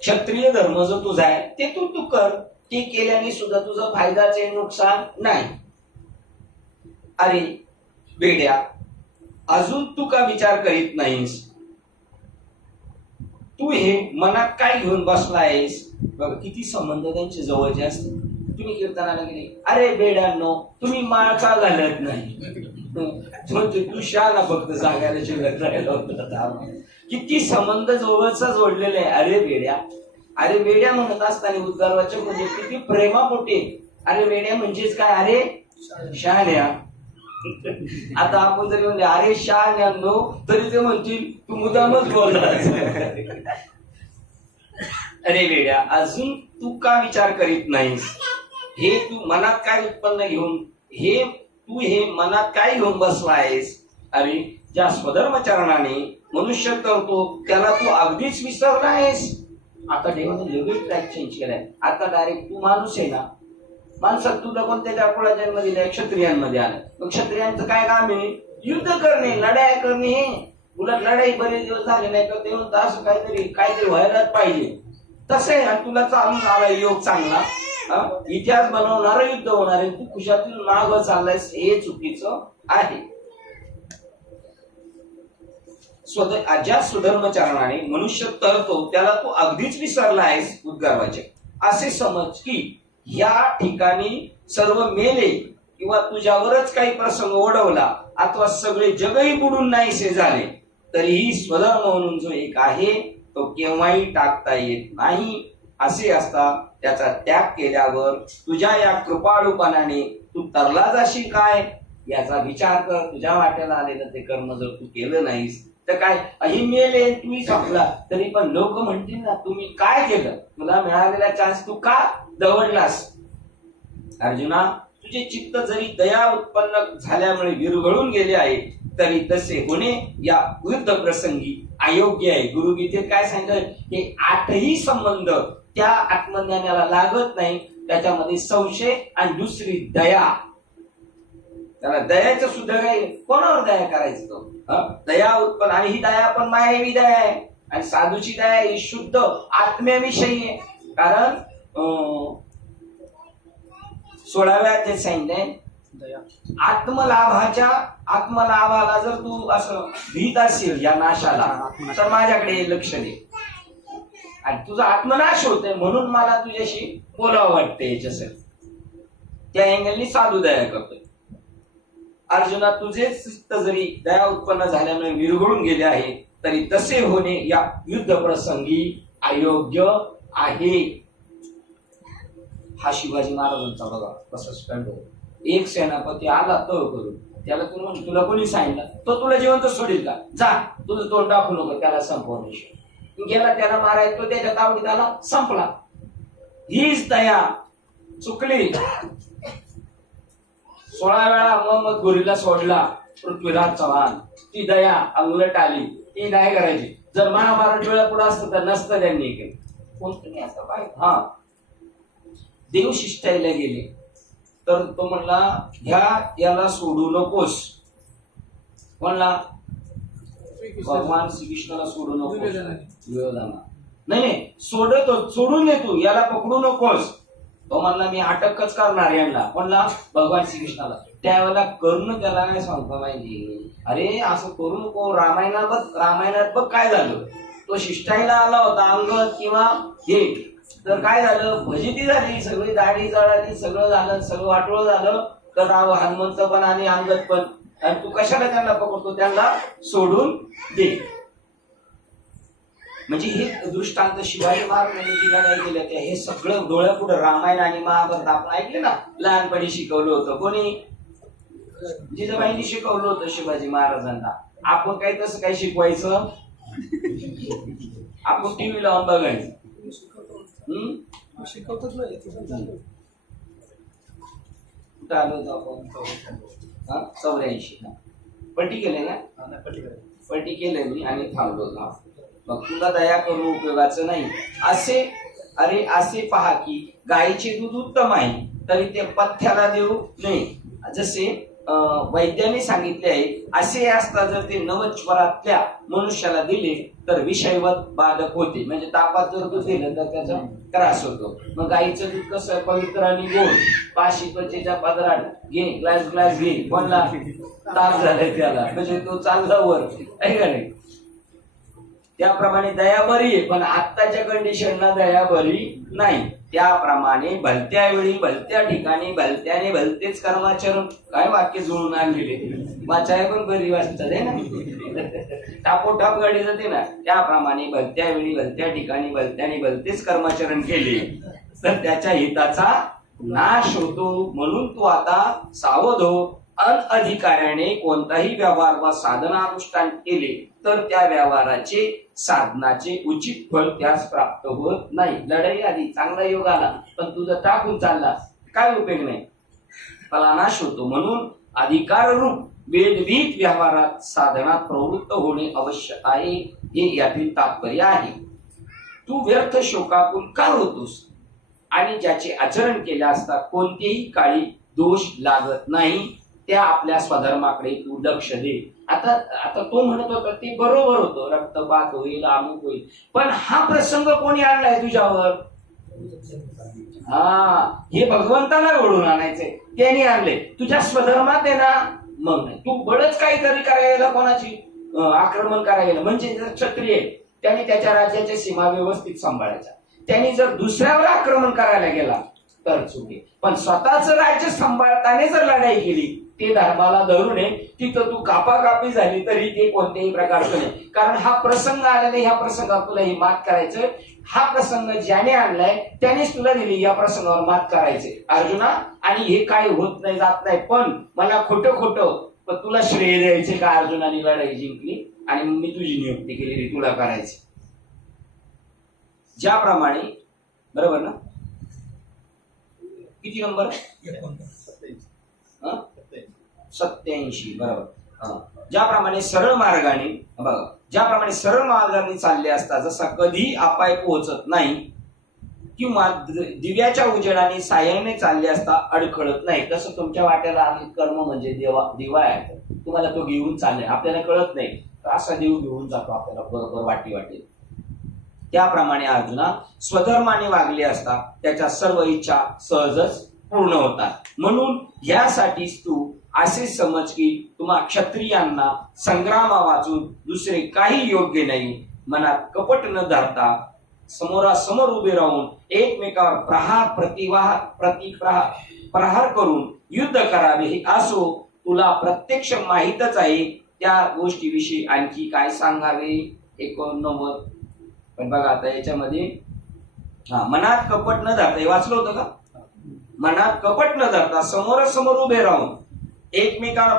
क्षत्रिय धर्म जो तुझा आहे ते तू कर. ते केल्याने सुद्धा तुझं फायदाचे नुकसान नाही. अरे बेड्या, अजून तू का विचार करीत नाहीस. तू हे मनात काय घेऊन बसला आहेस. बघ किती संबंध त्यांच्या जवळचे असते. तुम्ही कीर्तनाला गेले, अरे बेड्यांनो तुम्ही माळ का घालत नाही. तू शाळा फक्त सांगायला शिल्लक राहिला होता. किती संबंध जवळचा जोडलेला आहे. अरे बेड्या म्हणत असताना उद्गारवाचक म्हणजे किती प्रेमापोटे. अरे बेड्या म्हणजेच काय. अरे शहाण्या. आता आपण जरी म्हणले अरे शहाण्यांनो तरी ते म्हणतील तू मुद्दामच बोलला. अरे बेड्या, अजून तू का विचार करीत नाहीस. हे तू मनात काय उत्पन्न घेऊन हे मनात काय घेऊन बसला आहेस. अरे ज्या स्वधर्मचरणाने मनुष्य करतो त्याला तू अगदीच विसरला आहेस. आता देवाने लगेच ट्रॅक चेंज केलाय. आता डायरेक्ट तू माणूस आहे ना. माणसात तुला कोणत्या कुळाच्या दिलाय. क्षत्रियांमध्ये आलं. मग क्षत्रियांचं काय काम आहे. युद्ध करणे, लढाई करणे. उलट लढाई बरेच दिवस झाले नाही तर ते म्हणतात असं काहीतरी व्हायलाच पाहिजे. तसं आहे तुला चालून आला योग चांगला. इतिहास बनवणारं युद्ध होणार आहे. तू खुशातील मागं चाललायस हे चुकीचं आहे. ज्या स्वधर्मचरणाने मनुष्य तरतो त्याला तू अगदीच विसरला आहेस. उद्गारवाचक. असे समज की या ठिकाणी सर्व मेले किंवा तुझ्यावरच काही प्रसंग ओढवला अथवा सगळे जगही बुडून नाहीसे झाले तरीही स्वधर्म म्हणून जो एक आहे तो केव्हाही टाकता येत नाही. असे असता त्याचा त्याग केल्यावर तुझ्या या कृपाळूपणाने तू तरला जाशील काय याचा विचार कर. तुझ्या वाट्याला आलेलं ते कर्म जर तू केलं नाहीस तर काय ही मेले तुम्ही संपला तरी पण लोक म्हणतील ना तुम्ही काय केलं. तुला मिळालेला चान्स तू का दवडलास. अर्जुना, तुझे चित्त जरी दया उत्पन्न झाल्यामुळे विरघळून गेले आहे तरी तसे होणे या युद्ध प्रसंगी अयोग्य आहे. गुरुगीतेत काय सांगितलं, हे 8ही संबंध त्या आत्मज्ञानाला लागत नाही. त्याच्यामध्ये संशय आणि दुसरी दया. त्याला दयाचं सुद्धा काही, कोणावर दया करायचं तो? दया उत्पन्न, आणि ही दया पण मायावी दया आहे. आणि साधूची दया ही शुद्ध आत्म्याविषयी आहे. कारण 16व्या अध्यायात सांगितलंय, आत्मलाभाला जर तू असं भीत असेल या नाशाला, तर माझ्याकडे लक्ष दे. आणि तुझा आत्मनाश होतोय म्हणून मला तुझ्याशी बोलावं वाटतंय याच्यासाठी. त्या अँगलनी साधू दया करतोय. अर्जुना, तुझे चित्त जरी दया उत्पन्न झाल्यामुळे विरघळून गेले आहे तरी तसे होणे या युद्ध प्रसंगी अयोग्य आहे. हा शिवाजी महाराजांचा बघा कसा स्टंट होतो. एक सेनापती आला तळ करून, त्याला तू म्हणजे तुला कोणी सांगितलं, तो तुला जिवंत सोडील का? जा, तुझं तोंड दाखवू नको, त्याला संपवण्याशी. तू गेला त्याला मारायला, तो त्याच्या तावडीत आला, संपला. हीच दया चुकली. 16 वेळा मग गोरीला सोडला पृथ्वीराज चव्हाण. ती दया उलट आली. ती नाही करायची. जर महाभारत वेळा पुढे असतं तर नसतं त्यांनी केलं. कोणतरी असं पाहिजे. हा, देव शिष्टाईला गेले तर तो म्हणला, याला सोडू नकोस. म्हणला भगवान श्रीकृष्णाला सोडू नकोस. दुर्योधना नाही, सोडून दे तू, याला पकडू नकोस. तो म्हणला मी अटकच करणार यांना. म्हणला भगवान श्रीकृष्णाला. त्यावेळेला कर्ण त्याला काय सांगतो माहिती, अरे असं करू नको. रामायणात बघ काय झालं. तो शिष्टाईला आला होता अंगद किंवा हे, तर काय झालं, भजिती झाली, सगळी दाढी जळाली, सगळं झालं, सगळं वाटोळं झालं. तर हनुमंत पण आणि अंगद पण. आणि तू कशाला त्यांना पकडतो, त्यांना सोडून दे. म्हणजे हे दृष्टांत शिवाजी महाराजांनी जी लढाई केल्या त्या हे सगळं डोळ्यापुढे रामायण आणि महाभारत आपण ऐकले ना, लहानपणी शिकवलं होतं. कोणी? जिजाबाईंनी शिकवलं होतं शिवाजी महाराजांना. आपण काय तसं काय शिकवायचं, आपण टीव्ही लावून बघायचं. शिकवतच नाही. कुठं आलो होतो आपण? 84. पट्टी केले ना? पट्टी केले मी आणि थांबलो होतो. मग तुला दया करून उपयोगाचं नाही. असे पहा की गायीचे दूध उत्तम आहे तरी ते पथ्याला देऊ नये. जसे वैद्याने सांगितले आहे, असे असता जर ते नवज्वरातल्या मनुष्याला दिले तर विषयवत बाधक होते. म्हणजे तापात जर दूध दिलं तर त्याचा त्रास होतो. मग गाईचं दूध कसं पवित्र आणि गोड, पाशी त्वचेच्या पदरात घे, ग्लास घे. कोणला ताप झालाय त्याला, म्हणजे तो चांगला वर आहे का नाही. त्याप्रमाणे दया बरी आहे, पण आत्ताच्या कंडिशनला दया बरी नाही. त्याप्रमाणे भलत्या वेळी भलत्या ठिकाणी भलत्याने भलतेच कर्माचरण. काय वाक्य जुळून आणलेले, वाचाय पण बरी वाचतात आहे ना. टापोटाप गाडी जाते ना. त्याप्रमाणे भलत्या वेळी भलत्या ठिकाणी भलत्याने भलतेच कर्माचरण केले तर त्याच्या हिताचा नाश होतो. म्हणून तू आता सावध हो. अनधिकाऱ्याने कोणताही व्यवहार वा साधनानुष्ठान केले तर त्या व्यवहाराचे साधनाचे उचित फळ त्यास प्राप्त होत नाही. लढाई आली, चांगला योग आला, पण तुझं टाकून चालला काय उपयोग नाही, फला नाश होतो. म्हणून अधिकार रूप वेदवित व्यवहारात साधनात प्रवृत्त होणे आवश्यक आहे, हे यातील तात्पर्य आहे. तू व्यर्थ शोकाकुल का होतोस आणि ज्याचे आचरण केले असता कोणतेही काळी दोष लागत नाही त्या आपल्या स्वधर्माकडे तू लक्ष दे. आता तो म्हणत होता ते बरोबर होतं, रक्तपात होईल, अमुक होईल, पण हा प्रसंग कोणी आणलाय तुझ्यावर? हे भगवंताला घडून आणायचंय, त्याने आणले. तुझ्या स्वधर्मात आहे ना, मग नाही तू बळच काहीतरी करायला, कोणाची आक्रमण करायला. म्हणजे जर क्षत्रिय त्याने त्याच्या राज्याच्या सीमा व्यवस्थित सांभाळायच्या, त्यांनी जर दुसऱ्यावर आक्रमण करायला गेला तर चुके. पण स्वतःच राज्य सांभाळताना जर लढाई केली ते धर्माला धरू नये. तिथं तू कापाकापी झाली तरी ते कोणत्याही प्रकारचं नाही. कारण हा प्रसंग आला नाही, ह्या प्रसंगावर तुला ही मात करायचं. हा प्रसंग ज्याने आणलाय त्यानेच तुला दिली या प्रसंगावर मात करायचे अर्जुना. आणि हे काही होत नाही, जात नाही, पण मला खोटं पण तुला श्रेय द्यायचे का अर्जुनाने लढाई जिंकली आणि मी तुझी नियुक्ती केलेली तुला करायची. ज्याप्रमाणे बरोबर ना, किती नंबर? 87 बरोबर. ज्याप्रमाणे सरळ मार्गाने बघा, ज्याप्रमाणे सरळ मार्गाने चालले असता जसा कधी अपाय पोहोचत नाही किंवा दिव्याच्या उजेडाने साह्याने चालले असता अडखळत नाही, तसं तुमच्या वाट्याला आम्ही कर्म म्हणजे दिवा आहे, तुम्हाला तो घेऊन चालले, आपल्याला कळत नाही असा देव घेऊन जातो आपल्याला बरोबर वाटेल. त्याप्रमाणे अर्जुना स्वधर्माने वागले असता त्याच्या सर्व इच्छा सहजच पूर्ण होतात. म्हणून यासाठीच तू असे समज की तुम्हा क्षत्रियांना संग्रामा वाचून दुसरे काही योग्य नाही. मनात कपट न धरता समोरासमोर उभे राहून एकमेकावर प्रहार करून युद्ध करावे हे असो. तुला प्रत्यक्ष माहीतच आहे त्या गोष्टीविषयी आणखी काय सांगावे. 89. पण बघा आता याच्यामध्ये मनात कपट न धरता, हे वाचलं होतं का? मनात कपट न धरता समोरासमोर उभे राहून एकमेकावर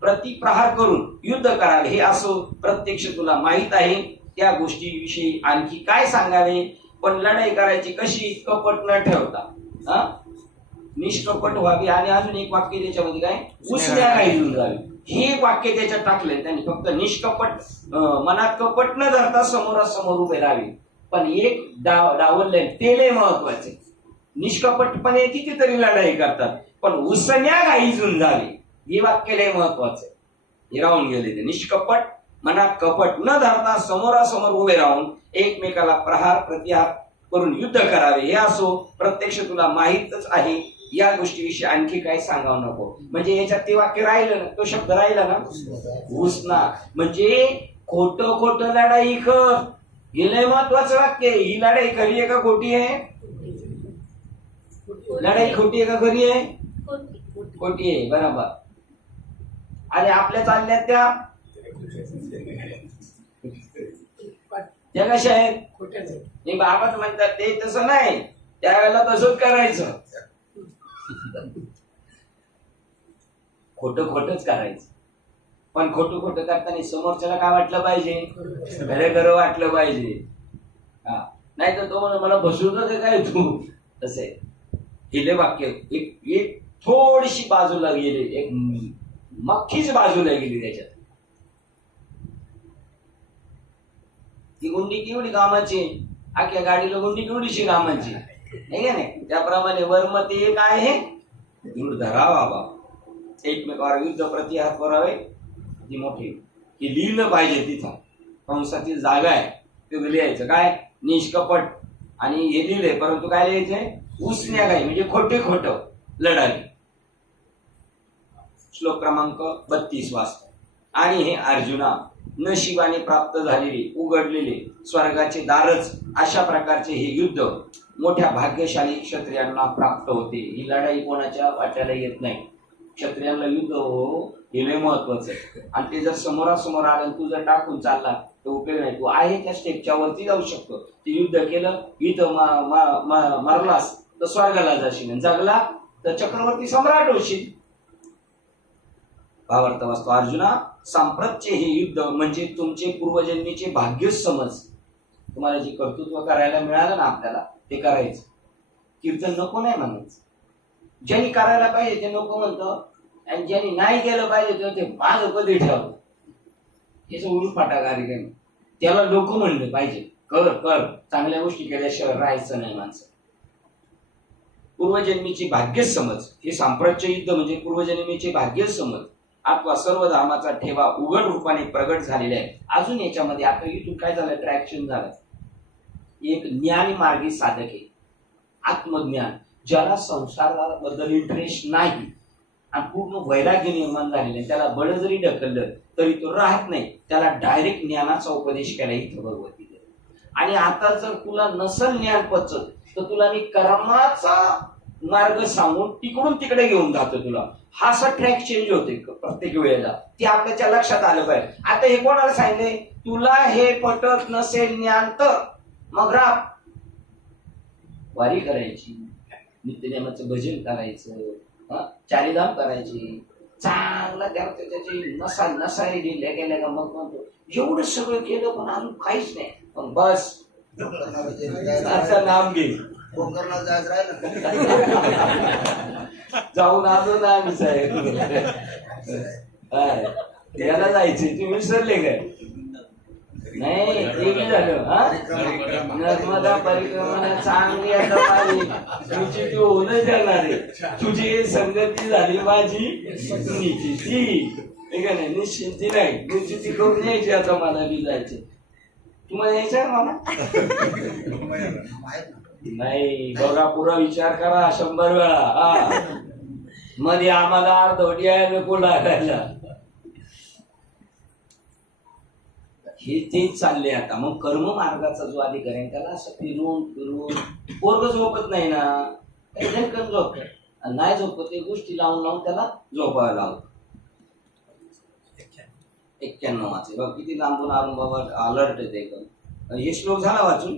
प्रतिप्रहार करून युद्ध करावे हे असो. प्रत्यक्ष तुला माहित आहे त्या गोष्टीविषयी आणखी काय सांगावे. पण लढाई करायची कशी? कपट न ठेवता निष्कपट व्हावी. आणि अजून एक वाक्य त्याच्यामध्ये काय? उसण्या काही घेऊन जावी. हे एक वाक्य त्याच्यात टाकले त्यांनी, फक्त निष्कपट मनात कपट न धरता समोरासमोर उभे राहावे. पण एक डावलले ते लय महत्वाचे. निष्कपटपणे कितीतरी लढाई करतात पण उसण्या काही झुंजावे हे वाक्य लय महत्वाचे. हे राहून गेले ते. निष्कपट मनात कपट न धरता समोरासमोर उभे राहून एकमेकाला प्रतिहार करून युद्ध करावे हे असो. प्रत्यक्ष तुला माहीतच आहे या गोष्टीविषयी आणखी काही सांगावं नको. म्हणजे याच्यात ते वाक्य राहिलं ना, तो शब्द राहिला ना, उसना. म्हणजे खोट लढाई कर, हे लय महत्वाचं वाक्य आहे. ही लढाई खरी आहे का खोटी आहे? लढाई खोटी आहे का खरी आहे? खोटी आहे. बरोबर. आणि आपल्या चालल्यात त्या कशा आहेत? हे बाबाच म्हणतात ते तसं नाही, त्यावेळेला तसंच करायचं, खोटच करायचं. पण खोटं करताना समोरच्याला काय वाटलं पाहिजे? खरं वाटलं पाहिजे. नाही तर तो म्हणून मला बसवतो काय तू, तसे हिले वाक्य एक थोडीशी बाजूला गेली, एक मक्खीच बाजूला गेली त्याच्यात. ती गुंडी केवढी कामाची, आख्या गाडीला गुंडी केवढीशी कामाची आहे का नाही? त्याप्रमाणे वर्म ते एक आहे, दूर धरा बाबा, एकमेकावर युद्ध प्रतिहार करावे. ती मोठी की लिहिलं पाहिजे, तिथं कंसाची जागा आहे ते लिहायचं काय? निष्कपट. आणि हे लिहिले परंतु काय लिहायचंय? उसण्या काही, म्हणजे खोट लढाई. श्लोक क्रमांक 32 वाचतो. आणि हे अर्जुना, नशिबाने प्राप्त झालेले उघडलेले स्वर्गाचे दारच अशा प्रकारचे हे युद्ध मोठ्या भाग्यशाली क्षत्रियांना प्राप्त होते. ही लढाई कोणाच्या वाट्याला येत नाही. क्षत्रियांना युद्ध हो हे लय महत्वाचं आहे. आणि ते जर समोरासमोर आलं, तू जर टाकून चालला तर उपयोग नाही. तू आहे त्या स्टेपच्या वरती जाऊ शकतो. ते युद्ध केलं, इथं मारलास तर स्वर्गाला जाशील, जगला तर चक्रवर्ती सम्राट होशील. भावार्थ वाचतो. अर्जुना, सांप्रतचे हे युद्ध म्हणजे तुमचे पूर्वजन्मीचे भाग्यच समज. तुम्हाला जे कर्तृत्व करायला मिळालं ना आपल्याला, ते करायचं. कीर्तन नको नाही म्हणायचं. ज्यांनी करायला पाहिजे ते नको म्हणतो, आणि ज्यांनी नाही केलं पाहिजे ते माग कधी ठेवतो. याचं उलटफाटा कार्यक्रम, त्याला नको म्हणलं पाहिजे. कर चांगल्या गोष्टी केल्याशिवाय राहायचं नाही माणसं. पूर्वजन्मीचे भाग्यच समज. हे सांप्रतचे युद्ध म्हणजे पूर्वजन्मीचे भाग्यच समज. अथवा सर्व धर्माचा ठेवा उघड रूपाने प्रगट झालेला आहे. अजून याच्यामध्ये आता इथून काय झालं? ट्रॅक्शन झालं. एक ज्ञानी मार्गी साधक आहे, आत्मज्ञान, ज्याला संसाराबद्दल इंटरेस्ट नाही आणि पूर्ण वैराग्य निर्माण झालेलं आहे. त्याला बळ जरी ढकललं तरी तो राहत नाही. त्याला डायरेक्ट ज्ञानाचा उपदेश केला इथं भगवती. आणि आता जर तुला नसल ज्ञान पचत तर तुला मी कर्माचा मार्ग सांगून तिकडून तिकडे घेऊन जातो तुला. हा असा ट्रॅक चेंज होते प्रत्येक वेळेला. ते आपल्याच्या लक्षात आलं पाहिजे. आता हे कोणाला सांगितले? तुला हे पटत नसेल ज्ञान तर मग राह, वारी करायची, नित्यनेमाचं भजन करायचं, चारिधाम करायची, चांगला त्याची नसारी दिल्या गेल्या का. मग म्हणतो एवढं सगळं केलं पण अजून काहीच नाही. मग बस नाम घे, गोकर्णाला जायचं राहिलं जाऊन आलो ना आम्ही साहेब. हाय. याला जायचे तुम्ही विसरले काय? नाही ते बी झालं. हा नर्मदा परिक्रमा चांगली आता माझी तुझी ती होणं देणार आहे. तुझी संगती झाली माझी निश्चिती. नाही निश्चिती नाही निश्चिती करून यायची आता मला बी जायचे. तुम्हाला यायचं आहे मला? नाही बघा पुरा विचार करा 100 वेळा. हा मध्ये आम्हाला अर्धवटी आहे नको लागायला. हे तेच चालले आता. मग कर्म मार्गाचा जो अधिकारी आहे त्याला असं फिरून पोरग झोपत नाही ना, झटकन झोपत नाही. झोपत ते गोष्टी लावून त्याला झोपायला लावत. 91 वाचे बघ किती लांबून आरून बाबा अलर्ट येते एकदम. हे श्लोक झाला वाचून?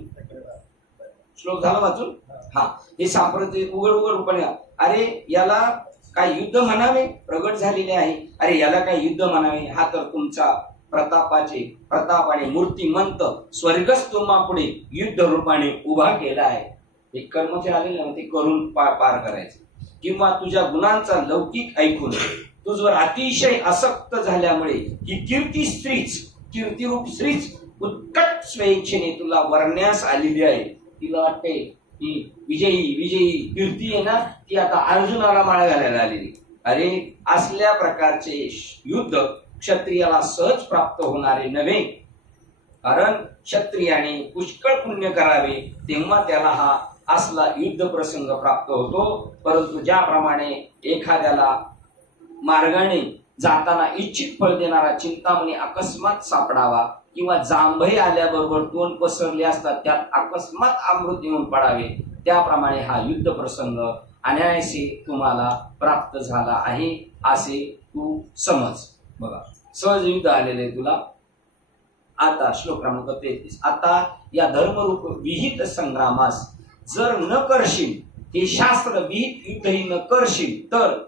श्लोक झाला वाचून? हा हे सांप्रदायिक उघड रूपाने. अरे याला काय युद्ध म्हणावे प्रगट झालेले आहे. अरे याला काय युद्ध म्हणावे? हा तर तुमचा प्रतापाने मूर्तिमंत स्वर्गस्थ पुढे युद्ध रूपाने उभा केला आहे. हे कर्मचे आलेले ना ते करून पार करायचे. किंवा तुझ्या गुणांचा लौकिक ऐकून तुझवर अतिशय आसक्त झाल्यामुळे ही कीर्तिरूप स्त्रीच उत्कट स्वेच्छेने तुला वरण्यास आलेली आहे. तिला वाटते की विजयी कीर्ती आहे ना ती आता अर्जुनाला माळ घालायला आलेली. अरे असल्या प्रकारचे युद्ध क्षत्रियाला सहज प्राप्त होणारे नव्हे. कारण क्षत्रियाने पुष्कळ पुण्य करावे तेव्हा त्याला हा असला युद्ध प्रसंग प्राप्त होतो. परंतु ज्याप्रमाणे एखाद्याला मार्गाने जाताना इच्छित फळ देणारा चिंतामणी अकस्मात सापडावा किंवा जांभई आल्याबरोबर तोंड पसरले असतात त्यात अकस्मात अमृत येऊन पडावे, त्याप्रमाणे हा युद्ध प्रसंग अनायासे तुम्हाला प्राप्त झाला आहे असे तू समज. बघा सहज युद्ध आलेले तुला. आता श्लोक क्रमांक 33. आता या धर्मरूप विहित संग्रामास जर न करशील, हे शास्त्र विहित युद्धही न करशील तर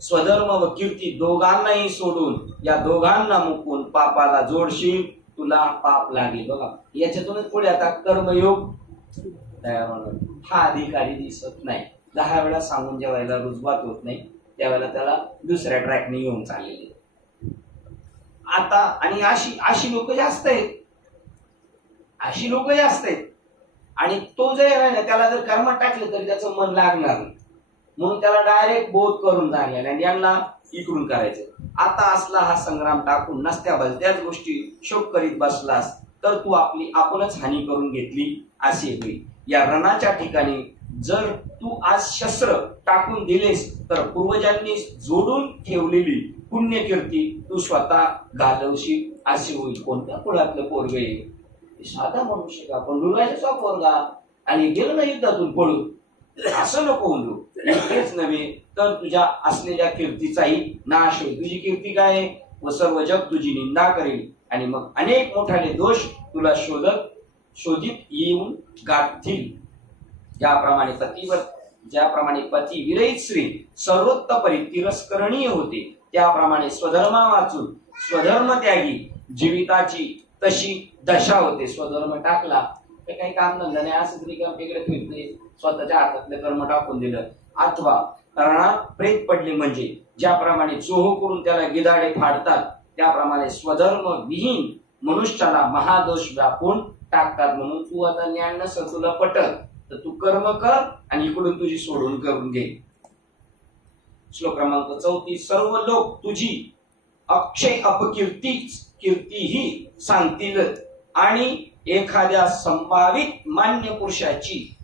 स्वधर्म व कीर्ती दोघांनाही सोडून या दोघांना मुकून पापाला जोडशील, तुला पाप लागेल. बघा याच्यातूनच पुढे आता कर्मयोग हा अधिकारी दिसत नाही. 10 वेळा सांगून ज्या वेळेला रुजवात होत नाही त्यावेळेला त्याला दुसऱ्या ट्रॅकने येऊन चाललेले आता. आणि अशी लोक जास्त आहेत. आणि तो जर आहे ना त्याला जर कर्मात टाकलं तरी त्याचं मन लागणार नाही. म्हणून त्याला डायरेक्ट बोध करून जाणार आणि यांना इकडून करायचं. आता असला हा संग्राम टाकून नसत्या भलत्याच गोष्टी शोक करीत बसलास तर तू आपणच हानी करून घेतली असे होईल. या रणाच्या ठिकाणी जर तू आज शस्त्र टाकून दिलेस तर पूर्वजांनी जोडून ठेवलेली पुण्यकीर्ती तू स्वतः घालवशील असे होईल. कोणत्या कुळातलं पोरग आहे? साधा मनुष्य का पण डुलायचा पोरगा आणि गेलं ना युद्धातून पळून, असं नको होऊ. इतकेच नव्हे तर तुझ्या असलेल्या कीर्तीचाही नाश होईल. तुझी कीर्ती काय आहे? व सर्व जग तुझी निंदा करेल आणि मग अनेक मोठाले दोष तुला शोधित येऊन गाठतील. ज्याप्रमाणे पती विरहित स्त्री सर्वोत्तपरी तिरस्करणीय होते, त्याप्रमाणे स्वधर्मा वाचून स्वधर्म त्यागी जीविताची तशी दशा होते. स्वधर्म टाकला तर काही काम धंदा नाही, असं तरी वेगळे फिरते, स्वतःच्या हातातलं कर्म टाकून दिलं. अथवा रणात प्रेत पडले म्हणजे ज्याप्रमाणे चोह करून त्याला गिधाडे फाडतात त्याप्रमाणे स्वधर्म विहीन मनुष्याला महादोष व्यापून टाकतात. म्हणून तू आता ज्ञान नसेल तुला पटत तर तू कर्म कर आणि इकडून तुझी सोडून करून घे. श्लोक क्रमांक 34. सर्व लोक तुझी अक्षय कीर्तीही सांगतील आणि एखाद्या संभावित मान्य पुरुषाची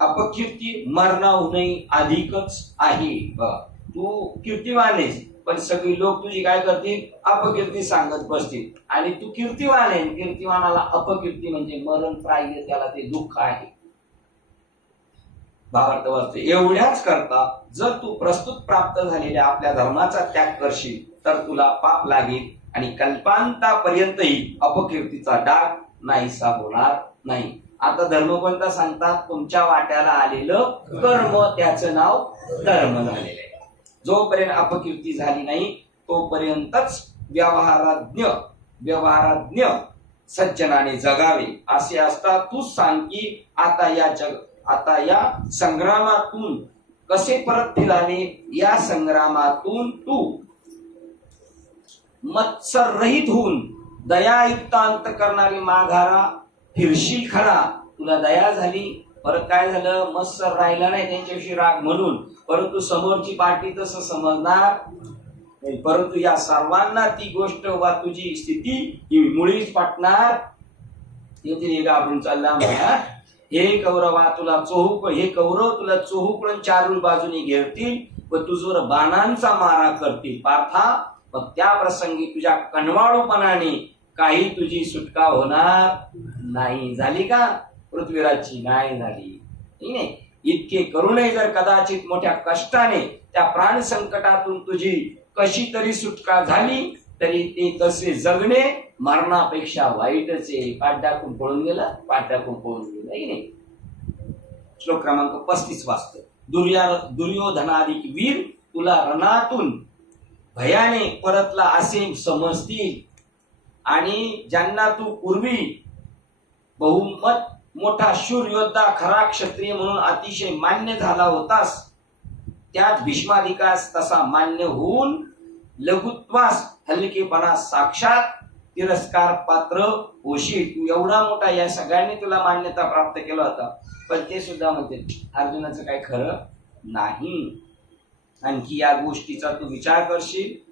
अपकीर्ती मरणाहूनही अधिकच आहे. तू कीर्तिवान आहेस पण सगळी लोक तुझी काय करतील? अपकीर्ती सांगत बसतील. आणि तू कीर्तिवान आहे, कीर्तिवानाला अपकीर्ती म्हणजे मरण प्राय त्याला ते दुःख आहे. भावार्थ वाचते. एवढ्याच करता जर तू प्रस्तुत प्राप्त झालेल्या आपल्या धर्माचा त्याग करशील तर तुला पाप लागेल आणि कल्पांतापर्यंतही अपकीर्तीचा डाग नाहीसा होणार नाही. आता धर्म कोणता सांगतात? तुमच्या वाट्याला आलेलं कर्म त्याचं नाव धर्म झालेलं आहे. जोपर्यंत अपकीर्ती झाली नाही तोपर्यंतच व्यवहाराज्ञ सज्जनाने जगावे असे असता. तू सांग की आता आता या संग्रामातून कसे परत फिरावे, या संग्रामातून तू मत्सर रहित होऊन दयायुक्त अंतकरणाने माघारा फिरशील खरा. तुला दया झाली, परत काय झालं, मत्सर राहिला नाही त्यांच्याविषयी राग म्हणून, परंतु समोरची पार्टी तसं समजणार नाही. परंतु या सर्वांना ती गोष्ट वा तुझी स्थिती ही मुळीच पटणार. आपण चालला म्हणा, हे कौरवा तुला चोहूक, हे कौरव तुला चोहूकडून चारू बाजूने घेरतील व तुझवर बाणांचा मारा करतील पार्था. मग त्या प्रसंगी तुझ्या कणवाळूपणाने काही तुझी सुटका होणार नाही. झाली का पृथ्वीराजची? नाही झाली. नाही, इतके करूनही जर कदाचित मोठ्या कष्टाने त्या प्राण संकटातून तुझी कशी तरी सुटका झाली, तरी ते तसे जगणे मरणापेक्षा वाईटच आहे. पाठ टाकून पळून गेला, पाठ टाकून पळून गेला. नाही. श्लोक क्रमांक 35 वाचतो. दुर्योधनाधिक वीर तुला रणातून भयाने परतला असे समजतील, आणि ज्यांना तू पूर्वी बहुमत मोठा शूर योद्धा खरा क्षत्रिय म्हणून अतिशय मान्य झाला होतास, त्यात भीष्माधिकास तसा मान्य होऊन लघुत्वास हलकेपणा साक्षात तिरस्कार पात्र होशील. तू एवढा मोठा, या सगळ्यांनी तुला मान्यता प्राप्त केला होता, पण ते सुद्धा म्हणते अर्जुनाचं काही खरं नाही. आणखी या गोष्टीचा तू विचार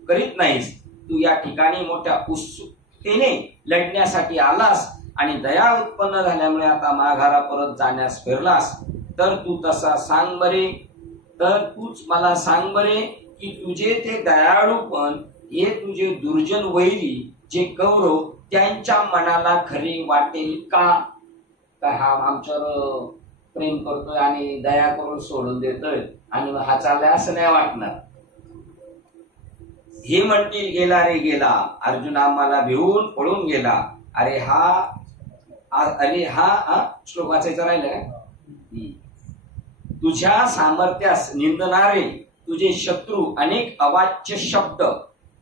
करीत नाहीस. तू या ठिकाणी मोठ्या उत्सुकतेने लढण्यासाठी आलास आणि दया उत्पन्न झाल्यामुळे आता माघारा परत जाण्यास फिरलास. तर तू तसा सांग बरे, तर तूच मला सांग बरे की तुझे ते दयाळूपण हे तुझे दुर्जन वैरी जे कौरव त्यांच्या मनाला खरे वाटेल का? हा आमच्यावर प्रेम करतोय आणि दया करून सोडून देतोय आणि हा चाललाय असं नाही वाटणार. हे म्हणतील गेला रे गेला, अर्जुन आम्हाला भिवून पळून गेला. अरे हा श्लोक वाचायचा राहिला काय? तुझ्या सामर्थ्यास निंदणारे तुझे शत्रू अनेक अवाच्य शब्द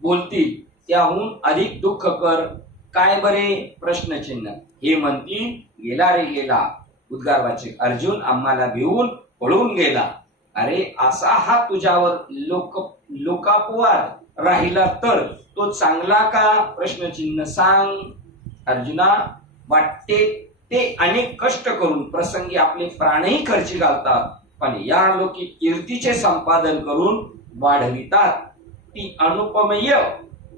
बोलतील, त्याहून अधिक दुःख कर काय बरे? प्रश्नचिन्ह. हे म्हणतील गेला रे गेला, उद्गारवाचक, अर्जुन आम्हाला भिवून पळून गेला. अरे असा हा तुझ्यावर लोकापवाद राहिला तर तो चांगला का? प्रश्नचिन्ह. सांग अर्जुना. वाटते ते अनेक कष्ट करून प्रसंगी आपले प्राणही खर्ची घालतात, पण या लोकी कीर्तीचे संपादन करून वाढवितात. ती अनुपमेय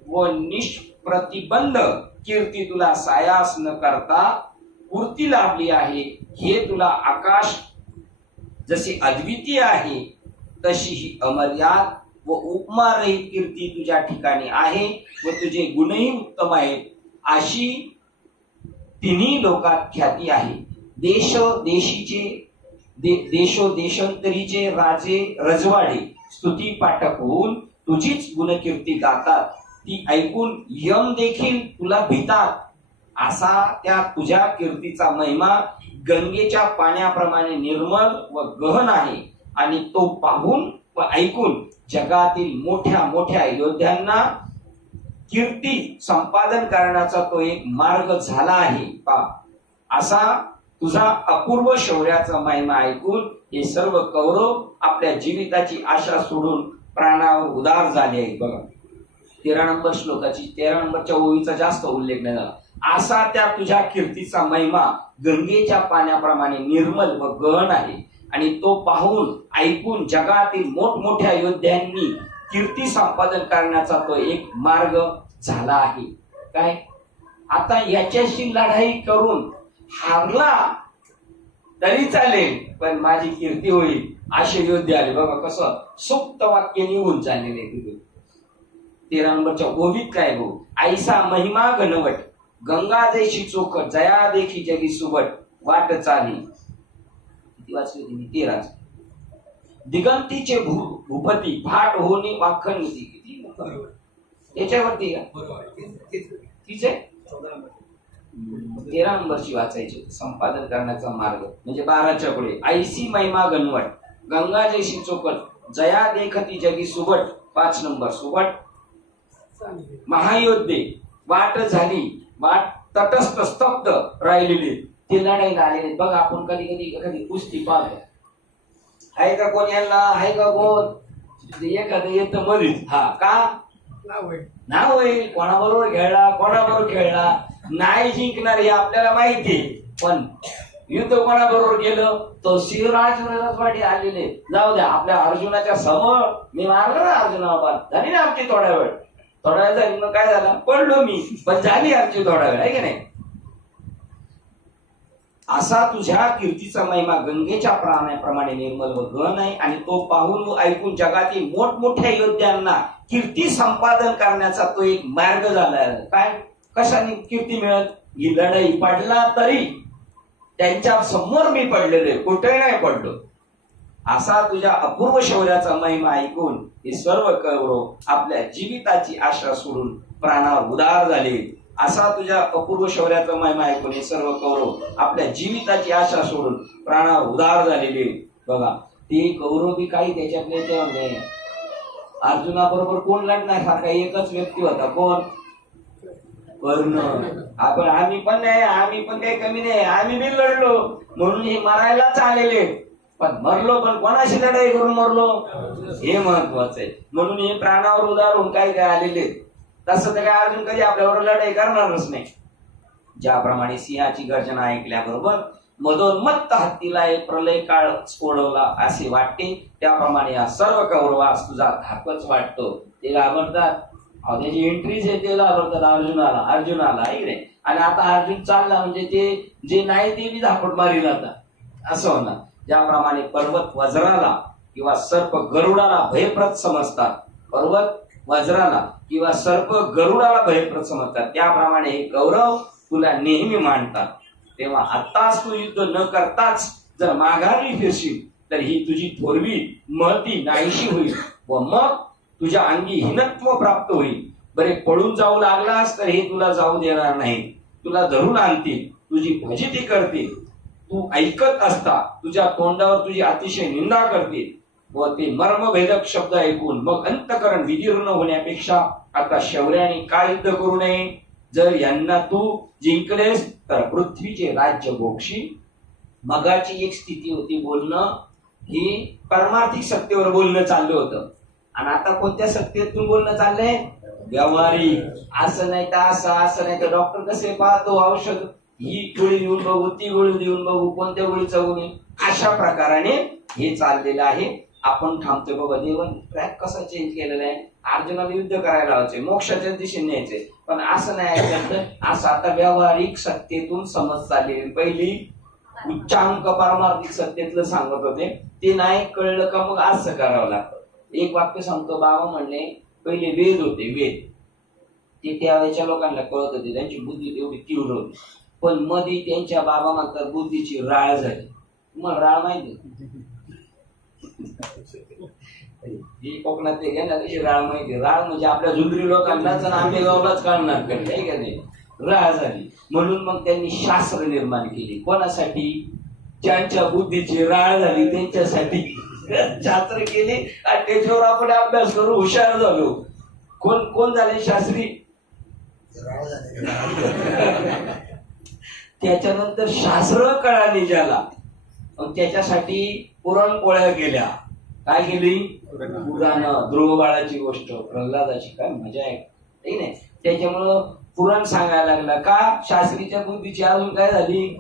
व निष्प्रतिबंध कीर्ती तुला सायास न करता पूर्ती लाभली आहे. हे तुला आकाश जशी अद्वितीय आहे तशी ही अमर्याद व उपमारहित कीर्ती तुझ्या ठिकाणी आहे व तुझे गुणही उत्तम आहेत, अशी तिन्ही लोकात ख्याती आहे. देशोदेशांतरीचे राजे रजवाडे स्तुती पाठक होऊन तुझीच गुणकीर्ती गातात. ती ऐकून यम देखील तुला भीतात. असा त्या तुझ्या कीर्तीचा महिमा गंगेच्या पाण्याप्रमाणे निर्मल व गहन आहे, आणि तो पाहून व ऐकून जगातील मोठ्या मोठ्या योद्ध्यांना कीर्ती संपादन करण्याचा तो एक मार्ग झाला आहे. असा तुझा अपूर्व शौर्याचा महिमा ऐकून हे सर्व कौरव आपल्या जीविताची आशा सोडून प्राणावर उदार झाले आहेत. बघा 13 नंबर श्लोकाची 13 नंबरच्या ओळीचा जास्त उल्लेख नाही झाला. असा त्या तुझ्या कीर्तीचा महिमा गंगेच्या पाण्याप्रमाणे निर्मल व गहन आहे, आणि तो पाहून ऐकून जगातील मोठमोठ्या योद्ध्यांनी कीर्ती संपादन करण्याचा तो एक मार्ग झाला आहे. काय आता याच्याशी लढाई करून हारला तरी चालेल, पण माझी कीर्ती होईल असे योद्धे आले. बघा कसं सुप्त वाक्य निघून चाललेले. 13 नंबरच्या ओवीत काय गो? ऐसा महिमा घनवट गंगा देशी चोखट जया देखी जगी सुबट वाट चाली. किती वाचली तुम्ही? 13. दिगंतीचे भूपती भाट होणे वाखण होती. किती याच्यावरती तिचे 13 नंबरची वाचायची संपादन करण्याचा मार्ग म्हणजे 12च्या पुढे. ऐसी महिमा घनवट गंगा जैसी चोखट जया देखती जगी सुबट. 5 नंबर सुबट महायोद्धे वाट झाली, वाट तटस्थ स्तब्ध राहिलेली ते लढाईला आलेले बघा. आपण कधी कधी एखादी कुस्ती पाहतो, आहे का कोण यांना, आहे का कोण, एखादं येतं मधीच, हा का ना होईल, कोणाबरोबर खेळला नाही जिंकणार हे आपल्याला माहिती, पण युद्ध कोणाबरोबर गेलं तो शिवराज आलेले. जाऊ द्या, आपल्या अर्जुनाच्या समोर मी मारलं ना अर्जुनाला, झाली ना आमची थोडा वेळ झाली, मग काय झालं, पडलो मी, पण झाली आमची थोडा वेळ, आहे की नाही. असा तुझ्या कीर्तीचा महिमा गंगेच्या प्राण्याप्रमाणे निर्मल व गहन आहे, आणि तो पाहून व ऐकून जगातील मोठमोठ्या योद्ध्यांना कीर्ती संपादन करण्याचा तो एक मार्ग झाला आहे. काय, कशाने कीर्ती मिळत, ही लढाई पडला तरी त्यांच्या समोर मी पडलेले, कुठे नाही पडलो. असा तुझ्या अपूर्व शौर्याचा महिमा ऐकून हे सर्व कौरव आपल्या जीविताची आशा सोडून प्राणावर उदार झाले. असा तुझ्या अपूर्व शौर्याचा महिमा ऐकून हे सर्व कौरव आपल्या जीविताची आशा सोडून प्राणावर उदार झालेले. बघा, ते कौरव बी काही त्याच्यातले ते म्हणजे अर्जुनाबरोबर कोण लढण्यासारखा एकच व्यक्ती होता, कोण, कर्ण. आम्ही पण काही कमी नाही, आम्ही बी लढलो, म्हणून हे मरायलाच आलेले, पण मरलो पण कोणाशी लढाई करून मरलो हे महत्वाचं आहे. म्हणून हे प्राणावर उदार होऊन काही आलेले. तसं तर काय अर्जुन कधी आपल्यावर लढाई करणारच नाही. ज्याप्रमाणे सिंहाची गर्जना ऐकल्याबरोबर मदोन्मत्त हत्तीला एक प्रलय काळ सोडवला असे वाटते, त्याप्रमाणे या सर्व कौरवास तुझा धाकच वाटतो. ते घाबरतात, त्याची एंट्रीज आहे ते घाबरतात अर्जुनाला ऐकले. आणि आता अर्जुन चालला म्हणजे ते जे नाही ते बी धापट मारी जातात असं होणार. ज्याप्रमाणे पर्वत वज्राला किंवा सर्प गरुडाला भयप्रद समजतात, पर्वत वज्राला किंवा सर्प गरुडाला भयप्रद समजतात, त्याप्रमाणे हे कौरव तुला नेहमी मानतात. तेव्हा आत्ताच तू युद्ध न करताच जर माघारी फिरशील तर ही तुझी थोरवी महती नाहीशी होईल व मग तुझ्या अंगी हीनत्व प्राप्त होईल. बरे, पळून जाऊ लागलास तर हे तुला जाऊ देणार नाही, तुला धरून आणतील, तुझी फजिती करतील. तू ऐकत असता तुझ्या तोंडावर तुझी अतिशय निंदा करतील व ते मर्मभेदक शब्द ऐकून मग अंतःकरण विदीर्ण होण्यापेक्षा आता शौर्याने काय युद्ध करू नये. जर यांना तू जिंकलेस तर पृथ्वीचे राज्य भोगशील. मगाची एक स्थिती होती, बोलणं ही परमार्थिक सत्तेवर बोलणं चाललं होतं, आणि आता कोणत्या सत्तेतून बोलणं चाललंय, व्यावहारिक. असं नाही तर असं नाही तर डॉक्टर कसे पाहतो, औषध ही गोळी देऊन बघू, ती गोळी देऊन बघू, कोणत्या गोळीचा गुण, अशा प्रकाराने हे चाललेलं आहे. आपण थांबतोय बाबा, देवन ट्रॅक कसा चेंज केलेला आहे, अर्जुनाला युद्ध करायला लावायचे, मोक्षाच्या दिशेने न्यायचे, पण असं नाही ऐकलं. असं आता व्यावहारिक सत्तेतून समज चाललेली. पहिली उच्चांक पारमार्थिक सत्तेतलं सांगत होते, ते नाही कळलं का मग असं करावं लागतं. एक वाक्य सांगतो, बाबा म्हणले पहिले वेद होते, वेद ते त्यावेळेच्या लोकांना कळत होते, त्यांची बुद्धी तेवढी तीव्र होती. पण मध्ये त्यांच्या बाबा म्हणतात बुद्धीची राळ झाली. तुम्हाला राळ माहिती, ही कोकणात ते घ्या ना, कशी राळ माहिती. राळ म्हणजे आपल्या जुंदरी लोकांनाच आणि आंबेगावलाच कळणार कळले, आहे का नाही. राळ झाली म्हणून मग त्यांनी शास्त्र निर्माण केली. कोणासाठी, ज्यांच्या बुद्धीची राळ झाली त्यांच्यासाठी शास्त्र केली, आणि त्याच्यावर आपण अभ्यास करू हुशार झालो. कोण कोण झाले शास्त्री, त्याच्यानंतर शास्त्र कळाली ज्याला, मग त्याच्यासाठी पुरणपोळ्या केल्या. काय केली, पुराण, ध्रुव बाळाची गोष्ट, प्रल्हादाची, काय मजा आहे नाही. त्याच्यामुळं पुराण सांगायला लागला का, शास्त्रीच्या बुद्धीची अजून काय झाली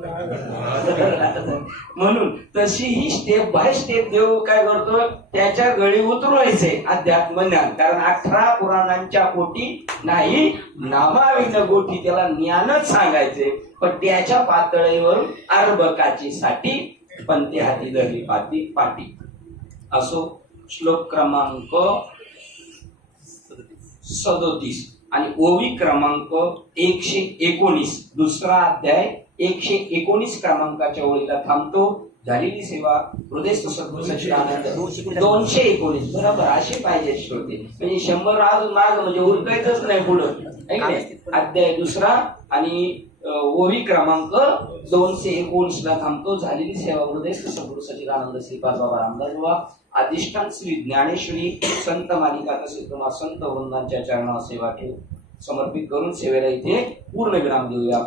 म्हणून. तशी ही स्टेप बाय स्टेप देव काय करतो, त्याच्या गळी उतरवायचे अध्यात्म ज्ञान. कारण 18 पुराणांच्या पोटी नाही नामाविन गोठी, त्याला ज्ञानच सांगायचे. पण त्याच्या पातळीवर अर्भकाची साठी पंथी हाती धरली पाटी. असो, श्लोक क्रमांक 37 आणि ओवी क्रमांक 119, दुसरा अध्याय 119 क्रमांकाच्या ओळीला थांबतो. झालेली सेवा हृदय सद्गुरू सच्चिदानंद 219 बरोबर असे पाहिजे श्रोते, म्हणजे 100 अजून मार्ग म्हणजे उरकायचंच नाही पुढं. अध्याय दुसरा आणि ओवी क्रमांक 219 ला थांबतो. झालेली सेवा हृदय सद्गुरू सच्चिदानंद श्रीपाद बाबा रामदास बाबा अधिष्ठान श्री ज्ञानेश्वरी संत मालिका तसेच तुम्हा संत वृंदांच्या चरणावर सेवा ठेव. समर्पित करून सेवेला इथे पूर्ण विराम देऊया.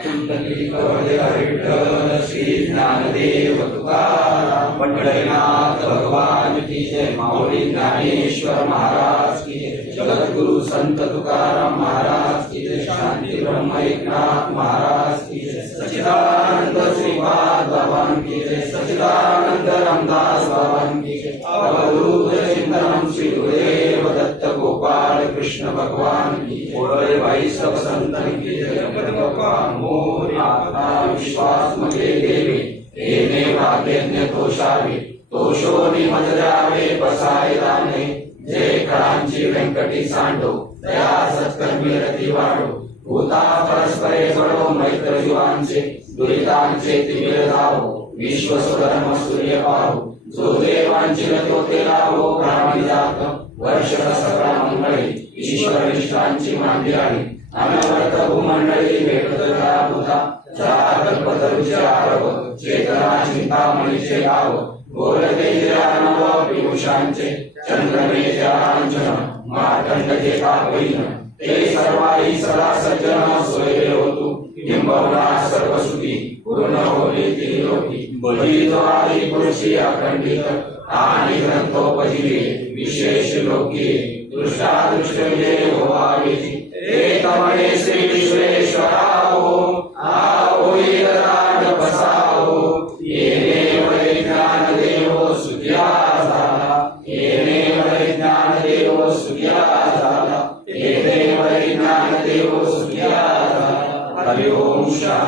श्री ज्ञानदेव तुकाराम पंढरीनाथ भगवान की जय. माऊली ज्ञानेश्वर महाराज की जय. जगद्गुरु संत तुकाराम महाराज की जय. शांती ब्रह्म एकनाथ महाराज की जय. सच्चिदानंद श्रीपाद बाबान की जय. सच्चिदानंद रामदास बाबान की जय. अवधूत चिंतन श्री गुरुदेव दत्त गोपाल कृष्ण भगवान की जय. बोले भाई सब संतन की जय. गणपति बप्पा मोरया. आत्मा विश्वास मगे देवे येणे भाग्यज्ञ तोषावे तोषोनी मज द्यावे बसाय दाने. जय कळांची व्यंकटी सांडो दया सत्कर्मी रती वाढो. भूता परस्परे पडो मैत्र जीवांचे दुरितांचे तिमिर धावो. विश्व सुधर्म सूर्य पाहो जो देवांची तो ते लाभो. ब्राह्मणी जात वर्ष सकळा मंगळी ईश्वर निष्ठांची मांडी आहे. अनवर्त भूमंडळी भेटत भूता चार पदरुचे आरव. चेतना चिंतामणीचे गाव बोलते नव पियुषांचे. चंद्रमेजांजन मार्कंडके कापईन ते सर्वाई सदा सज्जन. सोयरे होतु किंबहुना सर्वसुखी पूर्ण होली त्रिलोकी. बळीद्वारी पुरुषी अखंडित आणि ग्रंथोपजिले विशेष लोकी. दृष्टादृष्ट विजय होवावे एकमणे श्री विश्वेश्वराहो. होई राज बसाहो. येणे वै ज्ञानदेव सुखिया झाला. येणे वै ज्ञानदेव सुखिया झाला. येणे वै ज्ञानदेव सुखिया झाला. हरि ओम शांती.